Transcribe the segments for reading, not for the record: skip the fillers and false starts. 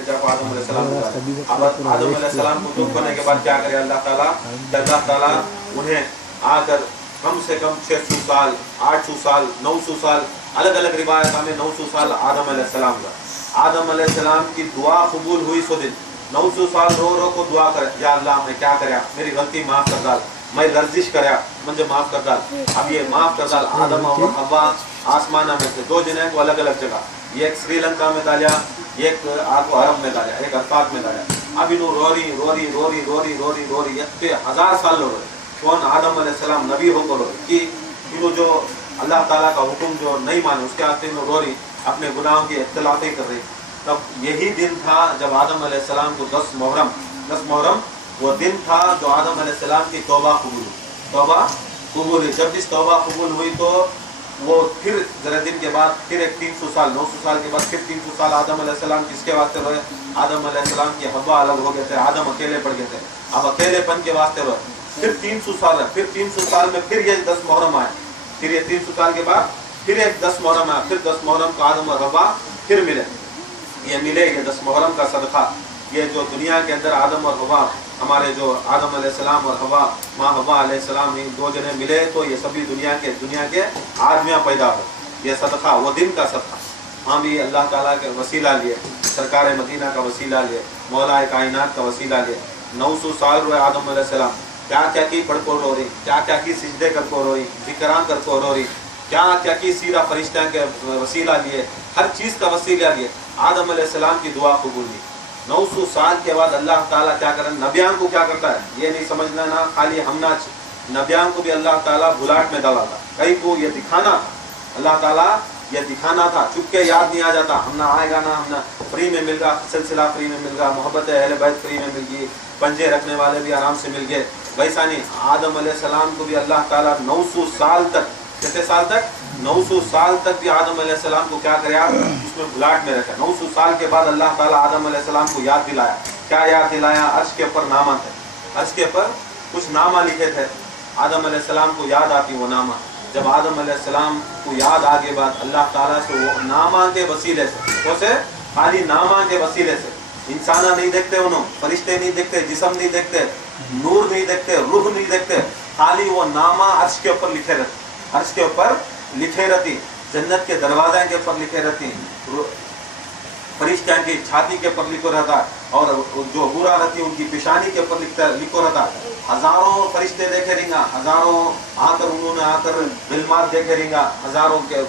پھر جب آدم علیہ السلام کو اب آدم علیہ السلام کو دکھ ہونے کے بعد کیا کرے اللہ تعالیٰ انہیں آ کر کم سے کم 600 سال 800 سال 900 سال الگ الگ روایت میں 900 سال آدم علیہ السلام کا آدم علیہ السلام کی دعا قبول ہوئی سو دن 900 سال رو رو کو دعا کرے یا اللہ میں کیا کریا میری غلطی معاف کر ڈال میں لرزش کریا مجھے معاف کر ڈال اب یہ معاف کر ڈال آدم اور حوا آسمانہ میں سے 2 جنہیں کو الگ الگ جگہ یہ ایک سری لنکا میں ڈالیا ایک آپ کو عرب میں ڈالیا ایک عرفات میں ڈالیا اب انہوں روری 1000 سال رو رہے کون آدم علیہ السلام نبی ہو کو رو کہ انہوں جو اللہ تعالیٰ کا حکم جو نہیں مانے اس کے آتے انہوں رو رہی اپنے گناہوں کی اختلافیں کر رہی تب یہی دن تھا جب آدم علیہ السلام کو 10 محرم وہ دن تھا جو آدم علیہ السلام کی توبہ قبول ہوئی جب اس توبہ قبول ہوئی تو وہ پھر ذرا دن کے بعد پھر ایک 300 سال 900 سال کے بعد پھر 300 سال آدم علیہ السلام کس کے واسطے روئے آدم علیہ السلام کی حوا الگ ہو گئے تھے آدم اکیلے پڑ گئے تھے اب اکیلے پن کے واسطے روئے پھر 300 سال ہے پھر 300 سال میں پھر یہ 10 محرم آئے پھر یہ 300 سال کے بعد پھر ایک 10 محرم آیا پھر 10 محرم کو آدم اور حوا پھر ملے یہ 10 محرم کا صدقہ یہ جو دنیا کے اندر آدم اور حوا ہمارے جو آدم علیہ السلام اور حوا ماں حوا علیہ السلام 2 جنے ملے تو یہ سبھی دنیا کے آدمیاں پیدا ہو یہ صدقہ وہ دن کا صدقہ ہاں بھی اللہ تعالیٰ کے وسیلہ لیے سرکار مدینہ کا وسیلہ لیے مولا کائنات کا وسیلہ لیے 900 سال روئے آدم علیہ السلام کیا کی پڑھ کو رو رہی کیا کی سجدے کر کو رو رہی ذکران کر کو رو رہی کیا کی سیرہ فرشتہ کے وسیلہ لیے ہر چیز کا وسیلہ لیے آدم علیہ السلام کی دعا قبول ہوئی 900 سال کے بعد اللہ تعالیٰ کیا کریں نبیان کو کیا کرتا ہے یہ نہیں سمجھنا نا خالی ہم نہ نبیان کو بھی اللہ تعالیٰ بھلاٹ میں ڈالا تھا کئی کو یہ دکھانا اللہ تعالیٰ یہ دکھانا تھا چپ کے یاد نہیں آ جاتا ہم نہ آئے گا نا ہم نہ فری میں مل گا سلسلہ فری میں مل گا محبت اہل بیت فری میں مل گئی پنجے رکھنے والے بھی آرام سے مل گئے ویسا نہیں آدم علیہ السلام کو بھی اللہ تعالیٰ 900 سال تک کتنے سال تک 900 سال تک بھی آدم علیہ السلام کو کیا کریا اس میں بھلاٹ میں رکھا 900 سال کے بعد اللہ تعالیٰ آدم علیہ السلام کو یاد دلایا کیا یاد دلایا عرش کے اوپر نامہ تھے عرش کے اوپر کچھ نامہ لکھے تھے آدم علیہ السلام کو یاد آتی وہ نامہ جب آدم علیہ السلام کو یاد آگے بعد اللہ تعالیٰ سے وہ نامہ کے وسیلے سے خالی نامہ کے وسیلے سے انسانہ نہیں دیکھتے انہوں فرشتے نہیں دیکھتے جسم نہیں دیکھتے نور نہیں دیکھتے روح نہیں دیکھتے خالی وہ نامہ عرش کے اوپر لکھے رہتے عرش کے اوپر لکھے رہتی جنت کے دروازے کے اوپر لکھے رہتی فرشتہ کی چھاتی کے اوپر لکھو رہتا اور جو حورا رہتی ان کی پیشانی کے اوپر لکھو رہتا ہزاروں فرشتے دیکھے رہیں گا ہزاروں آ کر انہوں نے آ کر بالمات دیکھے رہیں گا ہزاروں کے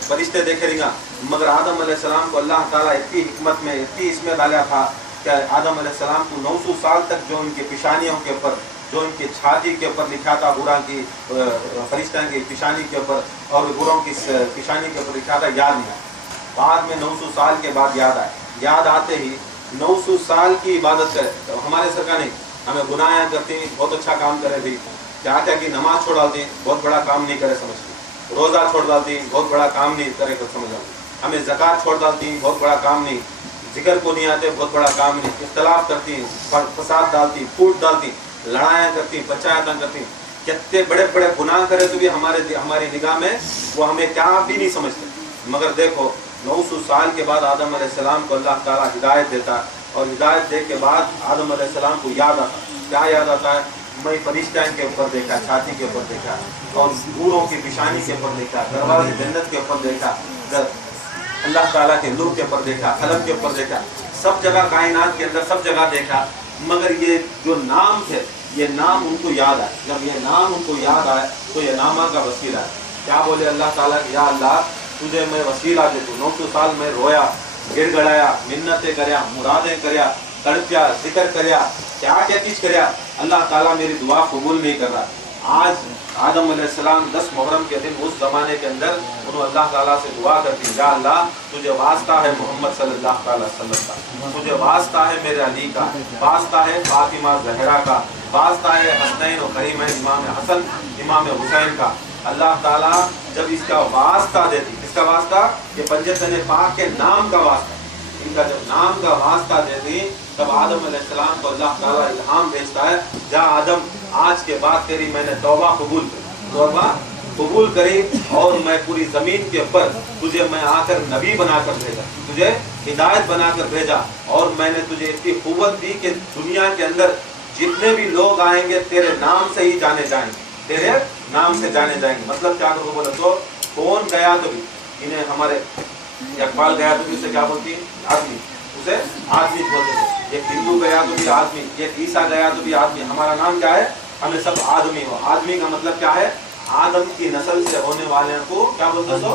فرشتے دیکھے رہیں گا مگر آدم علیہ السلام کو اللہ تعالیٰ اتنی حکمت میں اتنی اس میں ڈالا تھا کہ آدم علیہ السلام کو 900 سال تک جو ان کی پیشانیوں کے اوپر جو ان کی چھاتی کے اوپر لکھا تھا برا کی فرشتہ کی پیشانی کے اوپر اور بروں کی پیشانی کے اوپر لکھا تھا یاد نہیں آیا بعد میں 900 سال کے بعد یاد آئے یاد آتے ہی 900 سال کی عبادت کرے ہمارے سرکار نے ہمیں گناہ کرتی بہت اچھا کام کرے تھی کیا کہ نماز چھوڑ ڈالتی بہت بڑا کام نہیں کرے سمجھتی روزہ چھوڑ ڈالتی بہت بڑا کام نہیں کرے سمجھ آتی ہمیں زکوٰۃ چھوڑ ڈالتی بہت بڑا کام نہیں ذکر کو نہیں آتے بہت بڑا کام نہیں اختلاف کرتی فساد ڈالتی پھوٹ ڈالتی لڑائیاں کرتی پنچایتیں کرتی کتنے بڑے بڑے گناہ کرے تو بھی ہماری نگاہ میں وہ ہمیں کیا بھی نہیں سمجھتے مگر دیکھو 900 سال کے بعد آدم علیہ السلام کو اللہ تعالیٰ ہدایت دیتا ہے اور ہدایت دے کے بعد آدم علیہ السلام کو یاد آتا ہے کیا یاد آتا ہے میں فرشتہ کے اوپر دیکھا چھاتی کے اوپر دیکھا اور حوروں کی پیشانی کے اوپر دیکھا دروازے جنت کے اوپر دیکھا اللہ تعالیٰ کے نور کے اوپر دیکھا قلم کے اوپر دیکھا سب جگہ کائنات کے اندر سب جگہ دیکھا مگر یہ جو نام تھے یہ نام ان کو یاد آئے جب یہ نام ان کو یاد آئے تو یہ نامہ کا وسیلہ ہے کیا بولے اللہ تعالیٰ یا اللہ تجھے میں وسیلہ دے دوں 900 سال میں رویا گر گڑایا منتیں کریا مرادیں کریا تڑپیا ذکر کریا کیا چیز کریا اللہ تعالیٰ میری دعا قبول نہیں کر رہا آج آدم علیہ السلام 10 محرم کے دن اس زمانے کے اندر انہوں اللہ تعالیٰ سے دعا کرتی یا اللہ تجھے واسطہ ہے محمد صلی اللہ تعالیٰ وسلم کا تجھے واسطہ ہے میرے علی کا واسطہ ہے فاطمہ زہرا کا واسطہ ہے حسنین و کریمین امام حسن امام حسین کا اللہ تعالیٰ جب اس کا واسطہ دیتی اس کا واسطہ یہ پنجتن پاک کے نام کا واسطہ ان کا جب نام کا واسطہ دیتی تب آدم علیہ السلام کو اللہ تعالیٰ الہام بھیجتا ہے جا آدم آج کے بعد تیری میں نے توبہ قبول کری اور میں پوری زمین کے اوپر تجھے میں آ کر نبی بنا کر بھیجا तुझे हिदायत बनाकर भेजा और मैंने तुझे इतनी कुव्वत दी कि दुनिया के अंदर जितने भी लोग आएंगे तेरे नाम से ही जाने जाएंगे, तेरे नाम से जाने जाएंगे। मतलब क्या करो बोले तो कौन गया तो भी, इन्हें हमारे इकबाल गया तो भी उसे क्या बोलती है? आदमी, उसे आदमी बोलते थे। एक हिंदू गया तो भी आदमी, एक ईसा गया तो भी आदमी। हमारा नाम क्या है? हमें सब आदमी हो। आदमी का मतलब क्या है? आदम की नस्ल से होने वाले को क्या बोलते सो?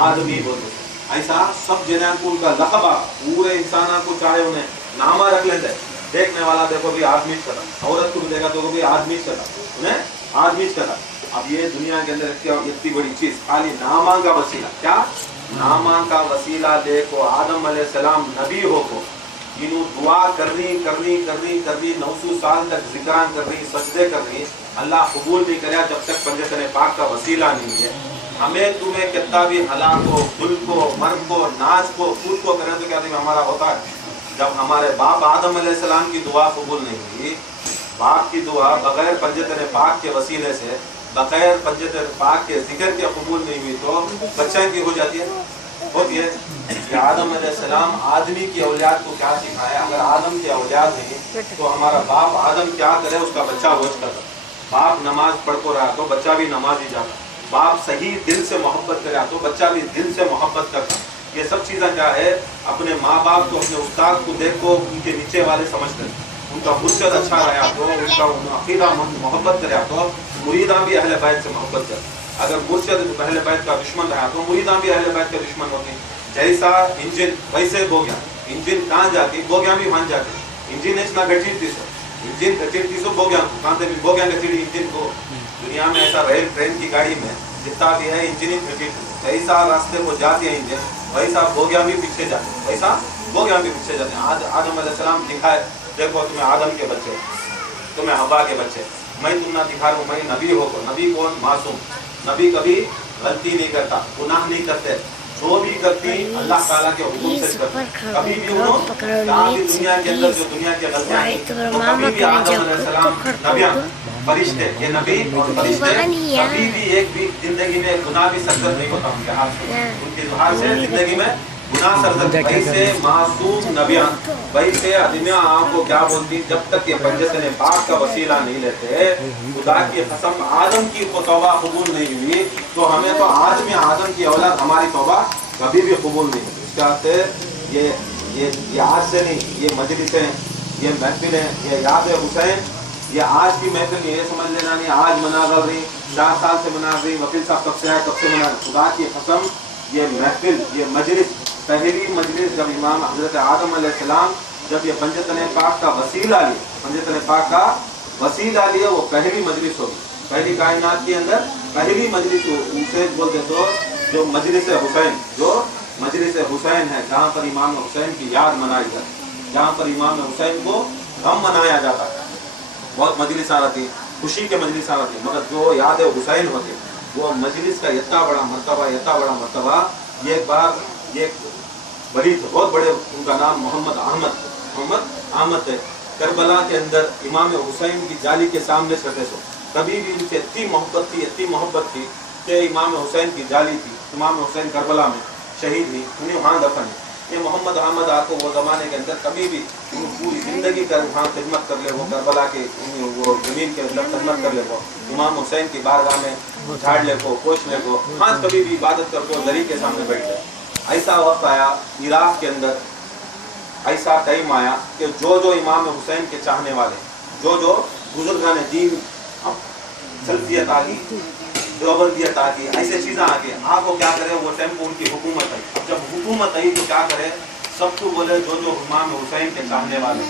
आदमी बोलते। ऐसा सब जना को उनका लकबा, पूरे इंसान को चाहे उन्हें नामा रख लेते। देखने वाला देखो भी आदमी चला, औरत को देखा तो भी आदमी चला, उन्हें आदमी चला। अब ये दुनिया के अंदर इतनी बड़ी चीज खाली नामा का वसीला, क्या नामा का वसीला देखो। आदम अलैहिस्सलाम नबी हो को इन्हों दुआ करनी 900 साल तक जिक्रान करनी, सजदे करनी, अल्लाह कबूल नहीं करे जब तक पंजतने पाक का वसीला नहीं है। हमें तुम्हें कितना भी हलाक हो, गुल को, मर्द को, नाच को, कूद को करें तो क्या तुम्हें हमारा होता है? जब हमारे बाप आदम अलैहिस्सलाम की दुआ कबूल नहीं हुई, बाप की दुआ बगैर पंजतने पाक के वसीले से, बगैर पंजतने पाक के जिक्र के कबूल नहीं हुई तो बच्चा की हो जाती है, होती है। कि आदम अलैहिस्सलाम आदमी की औलाद को क्या सिखाया? अगर आदम की औलाद नहीं तो हमारा बाप आदम क्या करे? उसका बच्चा रोज करता। बाप नमाज पढ़ को रहा तो बच्चा भी नमाज ही जाता। बाप सही दिल से मोहब्बत करे तो बच्चा भी दिल से मोहब्बत करता। ये सब चीज़ें क्या है? अपने माँ बाप को, अपने उस्ताद को देखो, उनके नीचे वाले समझते हैं। उनका मुर्शद अच्छा रहा तो उनका अकीदा मोहब्बत करे तो मुरीदा भी अहले बैत से मोहब्बत करे। अगर मुर्शद अहले बैत का दुश्मन रहा तो मुरीदा भी अहले बैत के दुश्मन होते हैं। जैसा इंजन वैसे बोग्या, इंजन कहाँ जाती बोग्या भी वहाँ जाते। इंजन इतना घटीती सो, इंजन घटीती सो बोग्या को कहाँ से भी बोग्या घटीटी इंजन को। दुनिया में ऐसा रेल ट्रेन की गाड़ी में जितना भी है इंजन ही घटीटी, जैसा रास्ते को जाती है इंजन वैसा बोग्या भी पीछे जाते, वैसा बोग्या भी पीछे जाते हैं। आज आदम अलैहिस्सलाम दिखाए, देखो तुम्हें आदम के बच्चे, तुम्हें हवा के बच्चे, मैं तुम ना दिखा रहा हूँ, मैं नबी हो को। नबी कौन? मासूम। नबी कभी गलती नहीं करता, गुनाह नहीं करते, जो भी करती अल्लाह ताला के हुक्म से करती। कभी भी उन्होंने दुनिया के अंदर जो दुनिया की गलतियां तो कभी भी आदम अलैहिस्सलाम नबियां फरिश्ते, ये नबी और फरिश्ते कभी भी एक भी जिंदगी में गुनाह भी सरजद नहीं होता उनके हाथ से, उनके हाथ से जिंदगी में गुनाह सरजद। वैसे मासूम नबियां, वैसे अदमियां आपको क्या बोलती? जब तक ये पंजतने पाक का वसीला नहीं लेते, खुदा की कसम आदम की तौबा कबूल नहीं हुई तो हमें तो आज में आदम की औलाद हमारी तौबा कभी भी कबूल नहीं हुई। इसके वास्ते ये आज से नहीं, ये मजलिसें, ये महफिलें, ये याद हुसैन, ये आज की महफिल ये समझ लेना नहीं आज मना कर रही, 4 साल से मना रही, वकील साहब कब से आए कब से मना। खुदा की कसम ये महफिल, ये मजलिस, पहली मजलिस जब इमाम हजरत आदम अलैहिस्सलाम जब ये पंजतने पाक का वसीला लिए, पंजतने पाक का वसीला लिए, वो पहली मजलिस होगी, पहली कायनात के अंदर पहली मजलिस हो। उसे बोलते तो जो मजलिस हुसैन, जो मजलिस हुसैन है, जहाँ पर इमाम हुसैन की याद मनाई जाती, जहाँ पर इमाम हुसैन को गम मनाया जाता है। बहुत मजलिस आ रही, खुशी के मजलिस आ रही, मगर जो याद हुसैन होती वो मजलिस का इतना बड़ा मर्तबा, इतना बड़ा मर्तबा। ये बार ये बड़ी थे, बहुत बड़े, उनका नाम मोहम्मद अहमद है। करबला के अंदर इमाम हुसैन की जाली के सामने सटे सो, कभी भी उनसे इतनी मोहब्बत थी कि इमाम हुसैन की जाली थी। इमाम हुसैन करबला में शहीद हुई, उन्हें वहाँ दफन है। ये मोहम्मद अहमद आपको वो ज़माने के अंदर कभी भी पूरी ज़िंदगी कर वहाँ खिदमत कर ले, वो करबला के वो ज़मीन के अंदर खिदमत कर ले, वो इमाम हुसैन की बारगाह में झाड़ ले को, पोछ ले को, हाँ कभी भी इबादत कर को, दरी के सामने बैठ जाए। ऐसा वक्त आया इराक़ के अंदर, ऐसा टाइम आया कि जो इमाम हुसैन के चाहने वाले, जो बुजुर्गान दीन, सल्फियत आ गई, देवबंदियत आ गई, ऐसे चीज़ें आ गई। आपको क्या करे? वो टाइम को उनकी हुकूमत आई। अब जब हुकूमत आई तो क्या करे? सबको बोले जो इमाम हुसैन के चाहने वाले,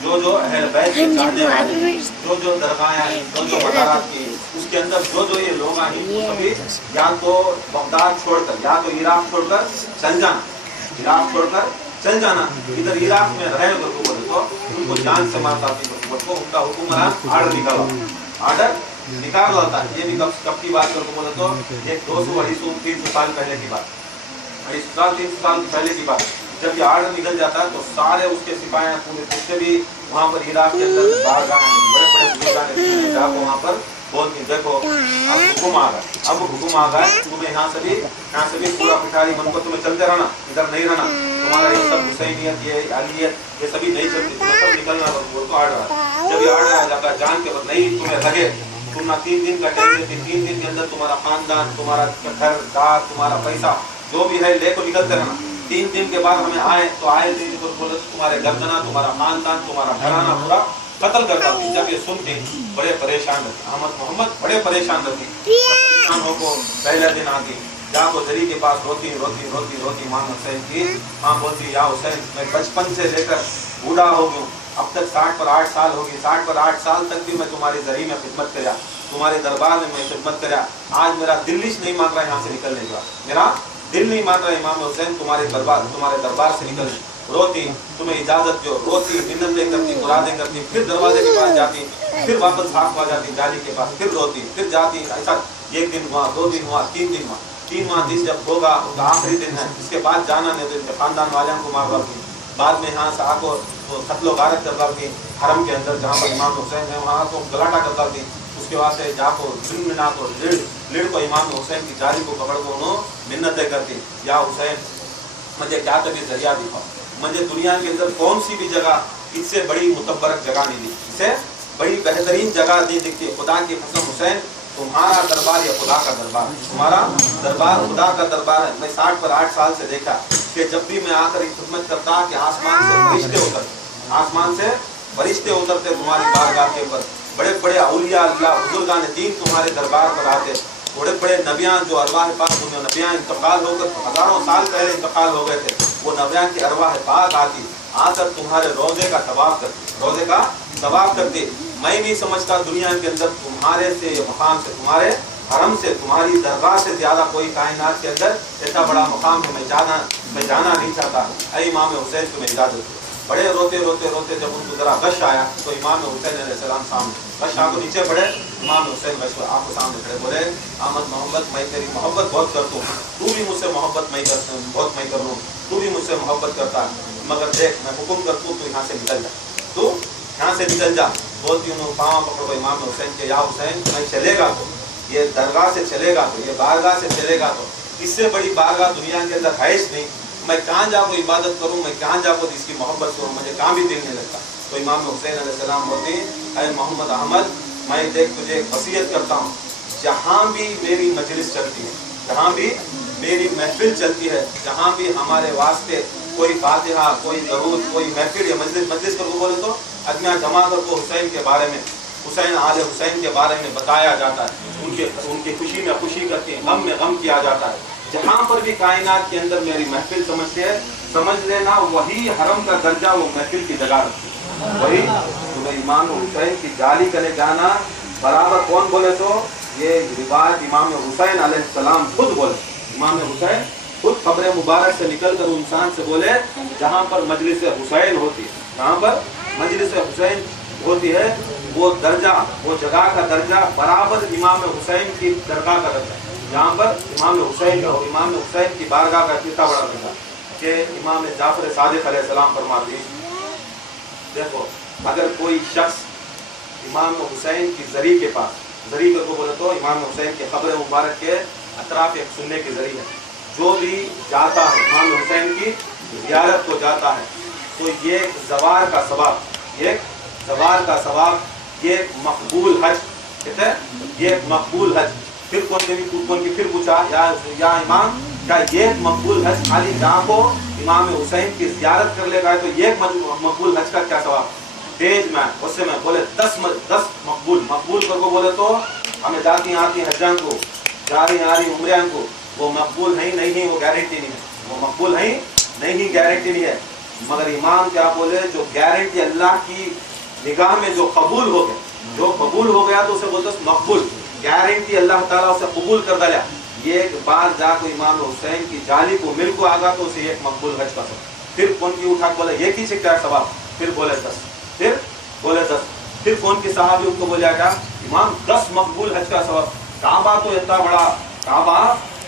जो अहल बैत के चाहने वाले, जो दरगाह आई, जो मज़ारात की, उसके अंदर जो ये लोग आए वो सभी या तो बगदाद छोड़कर, या तो इराक़ छोड़कर चल जाना, इराक़ छोड़कर चल जाना। इधर इराक़ में रहे तो बोले तो उनको जान से मारता थी, उनका हुक्मरान आर्डर निकाल होता है। ये भी कब की बात करके बोले तो एक 200-250-300 साल पहले की बात, 250-300 साल पहले की बात। जब ये आर्डर निकल जाता है तो सारे उसके सिपाही पूरे जितने भी वहाँ पर इराक़ के अंदर बड़े जाको वहाँ पर बोलती, देखो अब हुक्म आ गया, अब हुक्म आ गया, तुम्हें यहाँ से भी पूरा पिटारी मन को तुम्हें चलते रहना, इधर नहीं रहना। तो तुम्हारा ये सब हुसैनियत, ये अलियत, ये सभी नहीं चलती, तुम्हें सब निकलना बोल को आड़ रहा है। जब ये आड़ रहा है जान के बाद नहीं तुम्हें लगे, तुम ना 3 दिन का टाइम देती, 3 दिन के अंदर तुम्हारा खानदान, तुम्हारा घर दार, तुम्हारा पैसा जो भी है ले को निकलते रहना। 3 दिन के बाद हमें आए तो आए दिन को बोले तुम्हारे गर्दना, तुम्हारा खानदान, तुम्हारा घराना पूरा कत्ल करता थी। जब ये सुनते बड़े परेशान रहते, अहमद मोहम्मद बड़े परेशान रहती। को पहले दिन आती, जाको जरी के पास रोती रोती रोती रोती इमाम हुसैन की माँ बोलती, या हुसैन मैं बचपन से लेकर बूढ़ा हो गया, अब तक 60 पर 8 साल होगी, 60 पर 8 साल तक भी मैं तुम्हारी जरी में खिदमत कराया, तुम्हारे दरबार में मैं खिदमत कराया। आज मेरा दिल नहीं मान रहा यहाँ से निकलने का, मेरा दिल नहीं मान रहा इमाम हुसैन तुम्हारे दरबार से निकलने। रोती, तुम्हें इजाजत दो, रोती, मिन्नतें करती, मुरादें करती, फिर दरवाजे के पास जाती, फिर वापस भाग जाती जाली के पास, फिर रोती, फिर जाती। ऐसा 1 दिन हुआ, 2 दिन हुआ, 3 दिन हुआ, 3 माह 30 जब होगा तो आखिरी दिन है, इसके बाद जाना नहीं तो खानदान वालों को मार डालती। बाद में यहाँ से आको तो खतलो गारत कर डालती हरम के अंदर जहाँ पर इमाम हुसैन है, वहाँ को गलाटा कर डालती। उसके बाद से जाको ना तो लिड़ को इमाम हुसैन की जारी को पकड़ को उन्होंने मिन्नतें करती, या हुसैन मुझे क्या कभी जरिया दिखाओ, मुझे दुनिया के अंदर कौन सी भी जगह इससे बड़ी मुतबरक जगह नहीं दी, इससे बड़ी बेहतरीन जगह नहीं दिखती। खुदा की कसम हुसैन तुम्हारा दरबार या खुदा का दरबार, तुम्हारा दरबार खुदा का दरबार है। मैं 60 पर 8 साल से देखा कि जब भी मैं आकर खिदमत करता कि आसमान से फरिश्ते उतरते, आसमान से फरिश्ते उतरते तुम्हारी बारगाह के ऊपर, बड़े बड़े औलिया अल्लाह बुजुर्गान दीन तुम्हारे दरबार पर आते, बड़े बड़े नबियान जो अरवाह पाक, नबियान इंतकाल होकर हजारों साल पहले इंतकाल हो गए थे, वो नबियान की अरवाह पाक आती, आकर तुम्हारे रोजे का तवाफ करती, रोजे का तवाफ करती। मैं नहीं समझता दुनिया के अंदर तुम्हारे से मकाम से, तुम्हारे हरम से, तुम्हारी दरगाह से ज्यादा कोई कायनात के अंदर ऐसा बड़ा मकाम है। मैं जाना नहीं चाहता। ऐ इमाम हुसैन तुम्हें इजाजत दो। बड़े रोते रोते रोते जब उनको जरा गश आया तो इमाम हुसैन अलैहिस्सलाम सामने, गश आको नीचे पड़े, इमाम हुसैन गश आपको सामने खड़े, बोले अहमद मोहम्मद मैं तेरी मोहब्बत बहुत करता हूँ, तू भी मुझसे मोहब्बत बहुत मैं कर रहा हूँ, तू भी मुझसे मोहब्बत करता है, मगर देख मैं हुक्म करता हूँ तू यहाँ से निकल जा, तू यहाँ से निकल जा। बोलती हूँ पाँव पकड़ो इमाम हुसैन के, या हुसैन मैं चलेगा तो ये दरगाह से चलेगा तो ये बारगाह से चलेगा तो इससे बड़ी बारगाह दुनिया के अंदर है नहीं, मैं कहाँ जाको इबादत करूँ, मैं कहाँ जाको इसकी मोहब्बत करूँ, मुझे कहाँ भी दिल नहीं लगता। तो इमाम हुसैन अलैहिस्सलाम बोलते हैं मोहम्मद अहमद मैं देख तुझे वसीयत करता हूँ, जहाँ भी मेरी मजलिस चलती है, जहाँ भी मेरी महफिल चलती है, जहाँ भी हमारे वास्ते कोई फातिहा, कोई दरूद, कोई महफिल या मजलिस को बोले तो अदमिया जमा कर को हुसैन के बारे में, हुसैन आले हुसैन के बारे में बताया जाता है, उनकी खुशी में खुशी करके गम में गम किया जाता है। जहाँ पर भी कायनात के अंदर मेरी महफिल समझते है, समझ लेना वही हरम का दर्जा वो महफिल की जगह रखती है। वही तुम्हें इमाम हुसैन की गाली करने जाना बराबर कौन बोले तो ये रिवायत इमाम हुसैन अलैहिस्सलाम खुद बोले। इमाम हुसैन खुद खबरें मुबारक से निकल कर इंसान से बोले जहाँ पर मजलिस हुसैन होती है, जहाँ पर मजलिस हुसैन होती है वो दर्जा, वो जगह का दर्जा बराबर इमाम हुसैन की दरगाह का दर्जा, जहाँ पर इमाम हुसैन का, इमाम हुसैन की बारगाह का कितना बड़ा दर्जा कि इमाम जाफर सादिक अलैहिस्सलाम फरमाते हैं, देखो अगर कोई शख्स इमाम हुसैन की जरी के पास, जरी को बोले तो इमाम हुसैन के खबर मुबारक के अतराफ एक सुनने की जरी है, जो भी जाता है इमाम हुसैन की ज़ियारत को जाता है तो ये ज़वार का सवाब, एक ज़वार का सवाब, ये मकबूल हज कहते हैं, ये मकबूल हज। फिर कौन की फिर पूछा या इमाम क्या ये मकबूल हज खाली जहाँ को इमाम हुसैन की ज़ियारत कर लेगा तो ये मकबूल हज का क्या सवाब? तेज में उससे मैं बोले 10 मकबूल करको बोले तो हमें जाती आती हजां को, जा रही आ रही उम्रियां को, वो मकबूल है नहीं, वो गारंटी नहीं है, वो मकबूल है नहीं, गारंटी नहीं है। मगर इमाम क्या बोले जो गारंटी अल्लाह की निगाह में जो कबूल हो गया, जो कबूल हो गया तो उसे बोलते मकबूल, गारंटी अल्लाह ताला उसे कबूल कर दिया। ये एक बार जाकर इमाम हुसैन की जाली को मिल को आगा तो उसे एक मकबूल हज का सवाब। फिर कौन की उठा बोले ये की क्या सवाब? फिर बोले 10, फिर बोले 10, फिर कौन की साहबी उनको बोला क्या इमाम 10 मकबूल हज का सवाब। काबा तो इतना बड़ा, काबा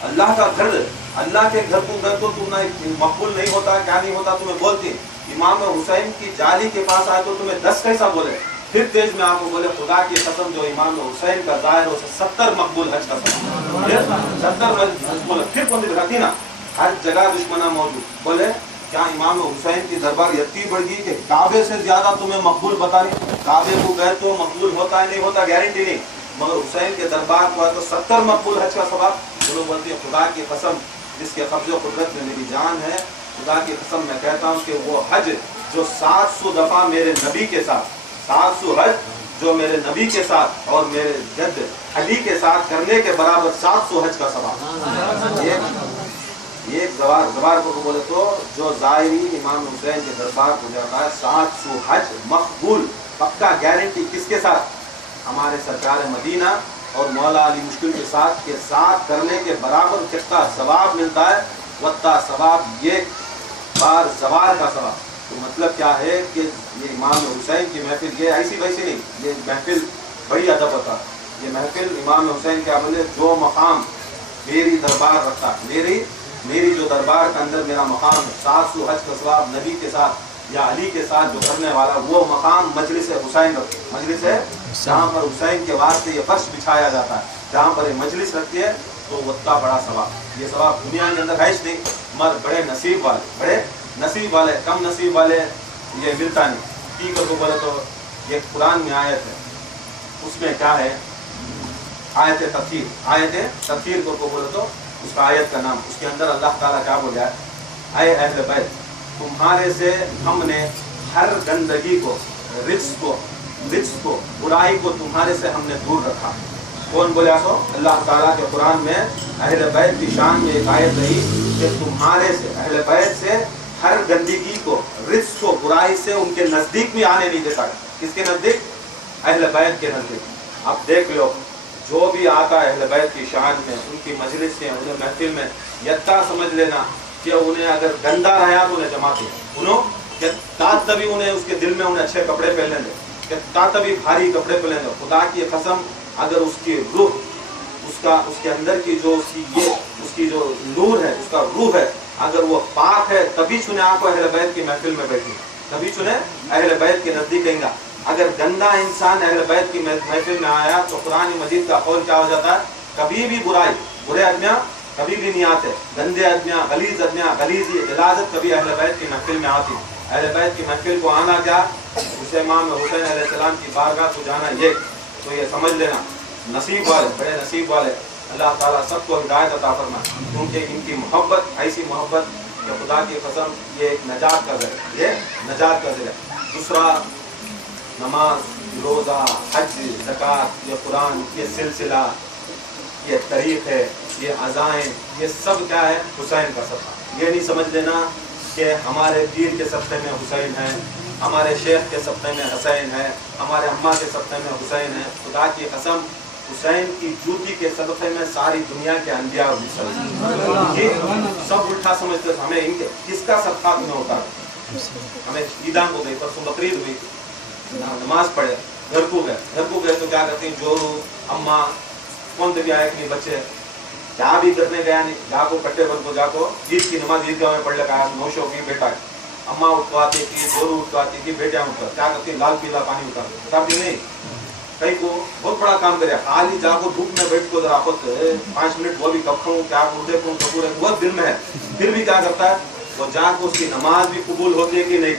अल्लाह का घर, अल्लाह के घर को तुमने मकबूल नहीं होता, क्या नहीं होता तुम्हें बोलती। इमाम हुसैन की जाली के पास आए तो तुम्हें 10 कैसा बोले? फिर तेज में आपको बोले खुदा की कसम जो इमाम हुसैन का जाहिर हो 70 मकबूल हज का सवाब, 70 मकबूल। फिर कौन दिखाती ना हर जगह दुश्मना मौजूद, बोले क्या इमाम हुसैन की दरबार इतनी बढ़ गई कि काबे से ज्यादा तुम्हें मकबूल बता रही? काबे को गए तो मकबूल होता है नहीं होता गारंटी नहीं, मगर हुसैन के दरबार को है तो 70 मकबूल हज का सवाब। दोनों बोलती है खुदा की कसम जिसके कब्ज़े कुदरत में मेरी जान है, खुदा की कसम मैं कहता हूँ कि वो हज जो 700 दफ़ा मेरे नबी के साथ, 700 हज जो मेरे नबी के साथ और मेरे जद अली के साथ करने के बराबर 700 हज का सवाब। ये गवार को बोले तो जो ज़ायरी इमाम हुसैन के दरबार को जाता है 700 हज मकबूल पक्का गारंटी किसके साथ? हमारे सरकार मदीना और मौला अली मुश्किल के साथ करने के बराबर कितना सवाब मिलता है, वत्ता सवाब एक बार जवार का सवाब। तो मतलब क्या है कि ये इमाम हुसैन की महफिल ये ऐसी वैसी नहीं, ये महफिल बड़ी अदब होता है। ये महफिल इमाम हुसैन क्या बोले जो मकाम मेरी दरबार रखता, मेरी जो दरबार के अंदर मेरा मकाम है 700 हज का सवाब नबी के साथ या अली के साथ जो करने वाला वो मकाम मजलिस हुसैन रखती है। मजलिस है जहाँ पर हुसैन के वास्ते ये फर्श बिछाया जाता है, जहाँ पर ये मजलिस रखती है तो उतना बड़ा सवाब। ये सवाब दुनिया के अंदर है ही नहीं, मगर बड़े नसीब वाले कम नसीब वाले ये मिलता नहीं। ठीक है, तो बोले तो ये कुरान में आयत है, उसमें क्या है? आयत तफसीर को बोले तो उसका आयत का नाम, उसके अंदर अल्लाह ताला क्या बोला है? ऐ अहले बैत तुम्हारे से हमने हर गंदगी को रिज्क को बुराई को तुम्हारे से हमने दूर रखा। कौन बोला सो? अल्लाह ताला के कुरान में अहले बैत की शान में एक आयत रही कि तुम्हारे से अहले बैत से हर गंदगी को रिज्क को बुराई से उनके नजदीक भी आने नहीं देता। किसके नजदीक? अहले बैत के नजदीक। अब देख लो जो भी आता है अहले बैत की शान में, उनकी मजलिस में, उन्हें महफिल में, यत्ता समझ लेना कि उन्हें अगर गंदा रहा तो उन्हें जमाते तभी उन्हें उसके दिल में उन्हें अच्छे कपड़े पहन लेंगे, तभी भारी कपड़े पहनेंगे। खुदा की कसम अगर उसकी रूह उसके अंदर की जो उसकी जो नूर है, उसका रूह है, अगर वो पाक है तभी चुने आपको अहले बैत की महफिल में बैठी, तभी चुने अहले बैत के नजदीक आएगा। अगर गंदा इंसान अहले बैत की महफिल में आया तो कुरान मजीद का कौल क्या हो जाता है? कभी भी बुरे आदमियाँ कभी भी नहीं आते, गंदे आदमियाँ गलीज इलाजत कभी अहले बैत की महफिल में आती। अहले बैत की महफिल को आना क्या? उसे इमाम हुसैन अलैहिस्सलाम की बारगाह को जाना ये, तो ये समझ लेना नसीब वाले बड़े नसीब वाले। अल्लाह ताला सबको हिदायत अता फरमाए, क्योंकि इनकी मोहब्बत ऐसी मोहब्बत कि खुदा की कसम ये एक नजात का ज़रिया। दूसरा नमाज, रोज़ा, हज, ज़कात, ये कुरान, ये सिलसिला, ये तरीक़ है, ये अज़ाएँ, ये सब क्या है? हुसैन का सदक़ा। ये नहीं समझ लेना कि हमारे पीर के सदक़े में हुसैन है, हमारे शेख के सदक़े में हुसैन है, हमारे अम्मा के सदक़े में हुसैन है। खुदा की कसम हुसैन की जूती के सदक़े में सारी दुनिया के अंबिया और मुरसलीन सब उल्टा समझते। हमें इनके किसका सदक़ा में होता है? हमें ईदा को गई, परसों बकरीद हुई, नमाज पढ़े, घर को गए तो क्या करते हैं? जोरू अम्मा कौन भी आए कि बच्चे क्या भी करने गया नहीं, जाको कट्टे बन को जाको ईद की नमाज ईदगाह में पढ़ लगा नौशो की बेटा है। अम्मा उठवाती की, जोरू उठवाती की, बेटियाँ उठवा क्या करती? लाल पीला पानी उठाती नहीं। कहीं को बहुत बड़ा काम करे, खाली जाको धूप में बैठ को जरा 5 मिनट वो भी कब खाऊँ क्या मुर्दे को कपूर है बहुत दिल में है, फिर भी क्या करता है? वो जाको उसकी नमाज भी कबूल होती है कि नहीं,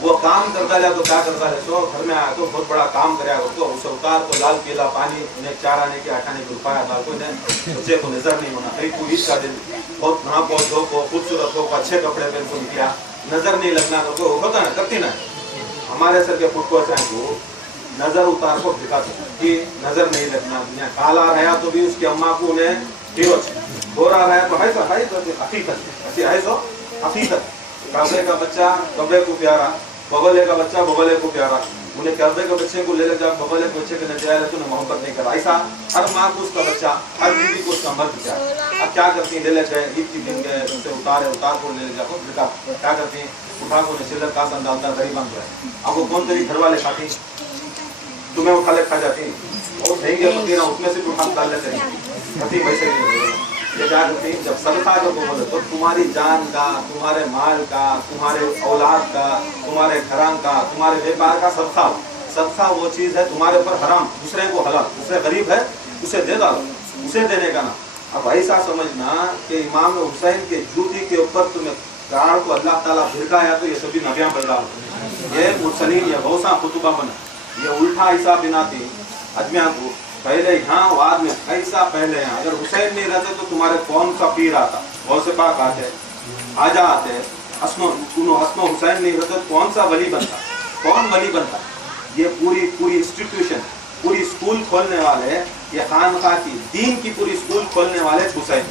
वो काम करता है तो क्या करता है? सो घर में आया तो बहुत बड़ा काम करे, उसको उसे उतार को लाल पीला पानी उन्हें चारा नहीं किया, खाने को रुपया डाल को बच्चे को नजर नहीं होना। कहीं को ईद का दिन बहुत नहा को धो को खूबसूरत हो अच्छे कपड़े पहन को निकला, नजर नहीं लगना तो होता ना, करती ना। हमारे सर के फुटको को नजर उतार को दिखाते कि नजर नहीं लगना। काला रहा तो भी उसकी अम्मा को उन्हें गोरा रहा तो है तो हकीकत ऐसी है तो हकीकत। कब्रे का बच्चा कब्रे को प्यारा, बगले का बच्चा बगले को प्यारा, उन्हें कब्रे के बच्चे को ले ले जाओ बगले के बच्चे के नजर तो मोहब्बत नहीं करा। ऐसा हर माँ को उसका बच्चा, हर बीवी को उसका मर्द प्यारा। अब क्या करती है? ले ले गए ईद की दिन गए उसे उतार को ले जाओ बेटा, क्या करती है? उठा को चिल्लर का सन डालता गरीब बन गए। अब वो कौन तेरी घर वाले खाती, तुम्हें उठा ले खा जाती और देंगे पति ना उसमें से उठा डाल लेते पति वैसे नहीं। ये क्या करती है? जब सदका जब बोले तो तुम्हारी जान का, तुम्हारे माल का, तुम्हारे औलाद का, तुम्हारे घरान का, तुम्हारे व्यापार का सदका वो चीज़ है तुम्हारे ऊपर हराम, दूसरे को हलाल। दूसरे गरीब है उसे दे डालो, उसे देने का ना। अब ऐसा समझना कि इमाम हुसैन के जूती के ऊपर तुम्हें गाड़ को अल्लाह ताला भिड़काया तो ये सभी नबियां पैदा होते, ये मुरसलीन ये गौसा खुतबा बना, ये उल्टा हिसाब बिनाती आदमिया को पहले यहाँ बाद में कैसा पहले यहाँ। अगर हुसैन नहीं रहते तो तुम्हारे कौन सा पीर आता, गौसे पाक आते, आजा आते, हसनो हुसैन नहीं रहते तो कौन सा वली बनता, कौन वली बनता। ये पूरी इंस्टीट्यूशन, पूरी स्कूल खोलने वाले, ये खानका की दीन की पूरी स्कूल खोलने वाले हुसैन,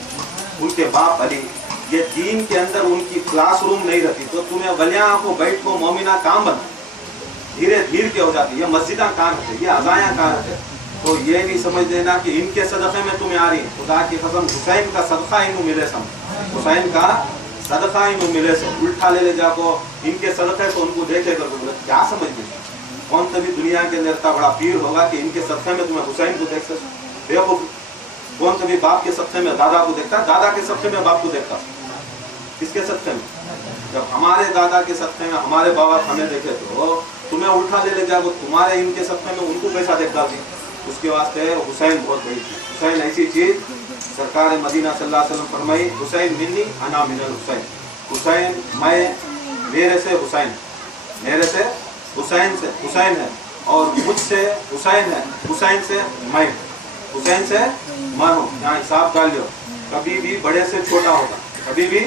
उनके बाप अली। ये दीन के अंदर उनकी क्लासरूम नहीं रहती तो तुम्हें वलिया को बैठो मोमिना काम बनता, धीरे धीरे के हो जाती। ये मस्जिदा कहाँ रहते, ये अजाया कहाँ रहते। तो ये नहीं समझ लेना कि इनके सदक़े में तुम्हें आ रही, खुदा की कसम हुसैन का सदका इन्हों मिले, हुसैन का सदका इन्हों मिले से उल्टा ले जाको इनके सदक़े को उनको देखे कर बोले क्या समझ ली। कौन तभी दुनिया के अंदर इतना बड़ा पीर होगा कि इनके सदक़े में तुम्हें हुसैन को देख सकते। बेवकूफ़, कौन तभी बाप के सदक़े में दादा को देखता, दादा के सदक़े में बाप को देखता, किसके सदक़े में। जब हमारे दादा के सदक़े में हमारे बाबा हमें देखे तो तुम्हें उल्टा ले जाओ तुम्हारे इनके सदक़े में उनको कैसा देखता थी। उसके वास्ते हुसैन बहुत बड़ी थी। हुसैन ऐसी चीज़, सरकार मदीना सल्लल्लाहु अलैहि वसल्लम फरमाई हुसैन मिन्नी अना मिनल हुसैन, हुसैन मैं, मेरे से हुसैन, मेरे से हुसैन से हुसैन है, और मुझसे हुसैन है, हुसैन से मैं, हुसैन से मैं हूँ। यहाँ हिसाब डाल लो, कभी भी बड़े से छोटा होता, कभी भी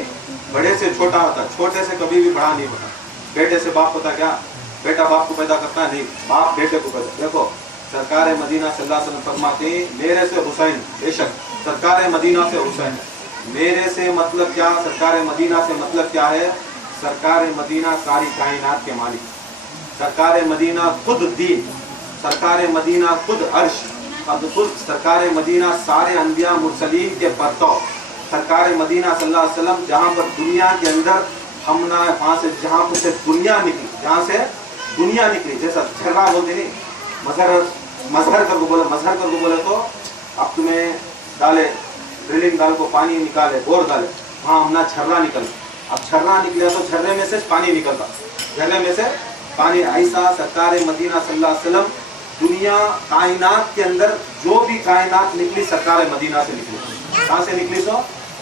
बड़े से छोटा होता, छोटे से कभी भी बड़ा नहीं होता। बेटे से बाप होता क्या, बेटा बाप को पैदा करता नहीं, बाप बेटे को पैदा। देखो सरकार मदीना सल्लल्लाहु अलैहि वसल्लम फरमाते मेरे से हुसैन, बेशक सरकार मदीना से हुसैन है। मेरे से मतलब क्या, सरकार मदीना से मतलब क्या है। सरकार मदीना सारी कायनात के मालिक, सरकार मदीना खुद दीन, सरकार मदीना खुद अर्श, खुद सरकार मदीना सारे अंबिया मुरसलीन के परतौ, सरकार मदीना सल्लल्लाहु अलैहि वसल्लम जहाँ पर दुनिया के अंदर हमना वहाँ से जहाँ पर से दुनिया निकली, जहाँ से दुनिया निकली, जैसा छर्रा बोलते नहीं, मजहर कर को बोले, मजहर कर को बोले तो अब तुम्हें डाले ड्रिलिंग डाल को पानी निकाले, बोर डाले, वहाँ हमना छर्रा निकल, अब छर्रा निकला तो छर्रे में से पानी निकलता, झरने में से पानी। ऐसा सरकार मदीना सल्लल्लाहु अलैहि वसल्लम दुनिया कायनात के अंदर जो भी कायनात निकली सरकार मदीना से निकली। कहाँ से निकली? तो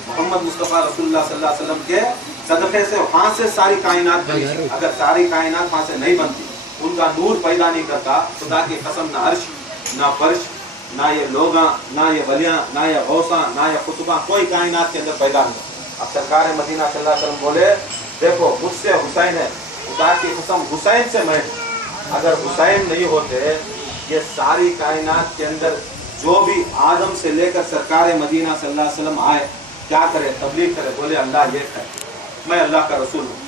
मोहम्मद मुस्तफ़ा रसूलुल्लाह सल्लल्लाहु अलैहि वसल्लम के सदक़े से वहाँ से सारी कायनात बनी। अगर सारी कायनात वहाँ से नहीं बनती, उनका नूर पैदा नहीं करता, खुदा की कसम ना अर्श, ना फर्श, ना ये लोगा, ना ये वलियाँ, ना ये गौसा, ना ये खुतबा, कोई कायनात के अंदर पैदा नहीं। अब सरकार मदीना सल्लल्लाहु अलैहि वसल्लम बोले देखो मुझसे हुसैन है, खुदा की कसम हुसैन से मैं। अगर हुसैन नहीं होते ये सारी कायनात के अंदर जो भी आदम से लेकर सरकार मदीना सल्लल्लाहु अलैहि वसल्लम आए, क्या करे? तबलीग करे, बोले अल्लाह ये है, मैं अल्लाह का रसूल हूँ।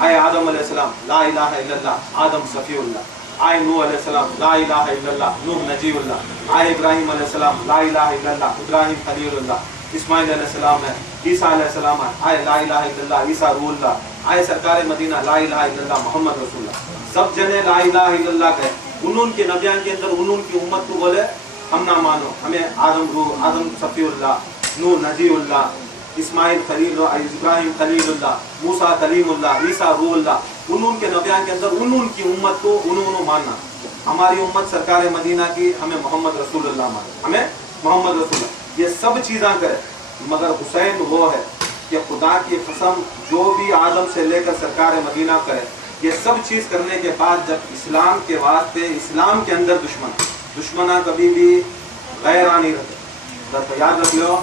आए आदम अलैहिस्सलाम ला इलाहा इल्लल्लाह, आदम सफीउल्लाह। आए नूह अलैहिस्सलाम ला इलाहा इल्लल्लाह, नूह नजीउल्लाह। आए इब्राहिम अलैहिस्सलाम ला इलाहा इल्लल्लाह, इब्राहिम खलीलुल्लाह। इस्माइल अलैहिस्सलाम है, ईसा अलैहिस्सलाम है, आए ला इलाहा इल्लल्लाह, ईसा रूहुल्लाह। आए सरकार मदीना ला इलाहा इल्लल्लाह, मोहम्मद रसूलुल्लाह। सब जने ला इलाहा इल्लल्लाह कहे। उनके नबियान के अंदर उनकी उम्मत को बोले हम ना मानो, हमें आदम सफीउल्लाह, नूह नजीउल्लाह, इस्माइल खलील, इब्राहिम खलीलुल्लाह, मूसा कलीमुल्लाह, ईसा रूहुल्लाह। उनके नबियान के अंदर उनकी उम्मत को उन्होंने मानना। हमारी उम्मत सरकार मदीना की, हमें मोहम्मद रसूलुल्लाह माने, हमें मोहम्मद रसूलुल्लाह। ये सब चीज़ें करे, मगर हुसैन वो है कि खुदा की कसम जो भी आदम से लेकर सरकार मदीना करे, ये सब चीज़ करने के बाद जब इस्लाम के वास्ते, इस्लाम के अंदर दुश्मना कभी भी गैरा नहीं रहते। तो याद रख लो,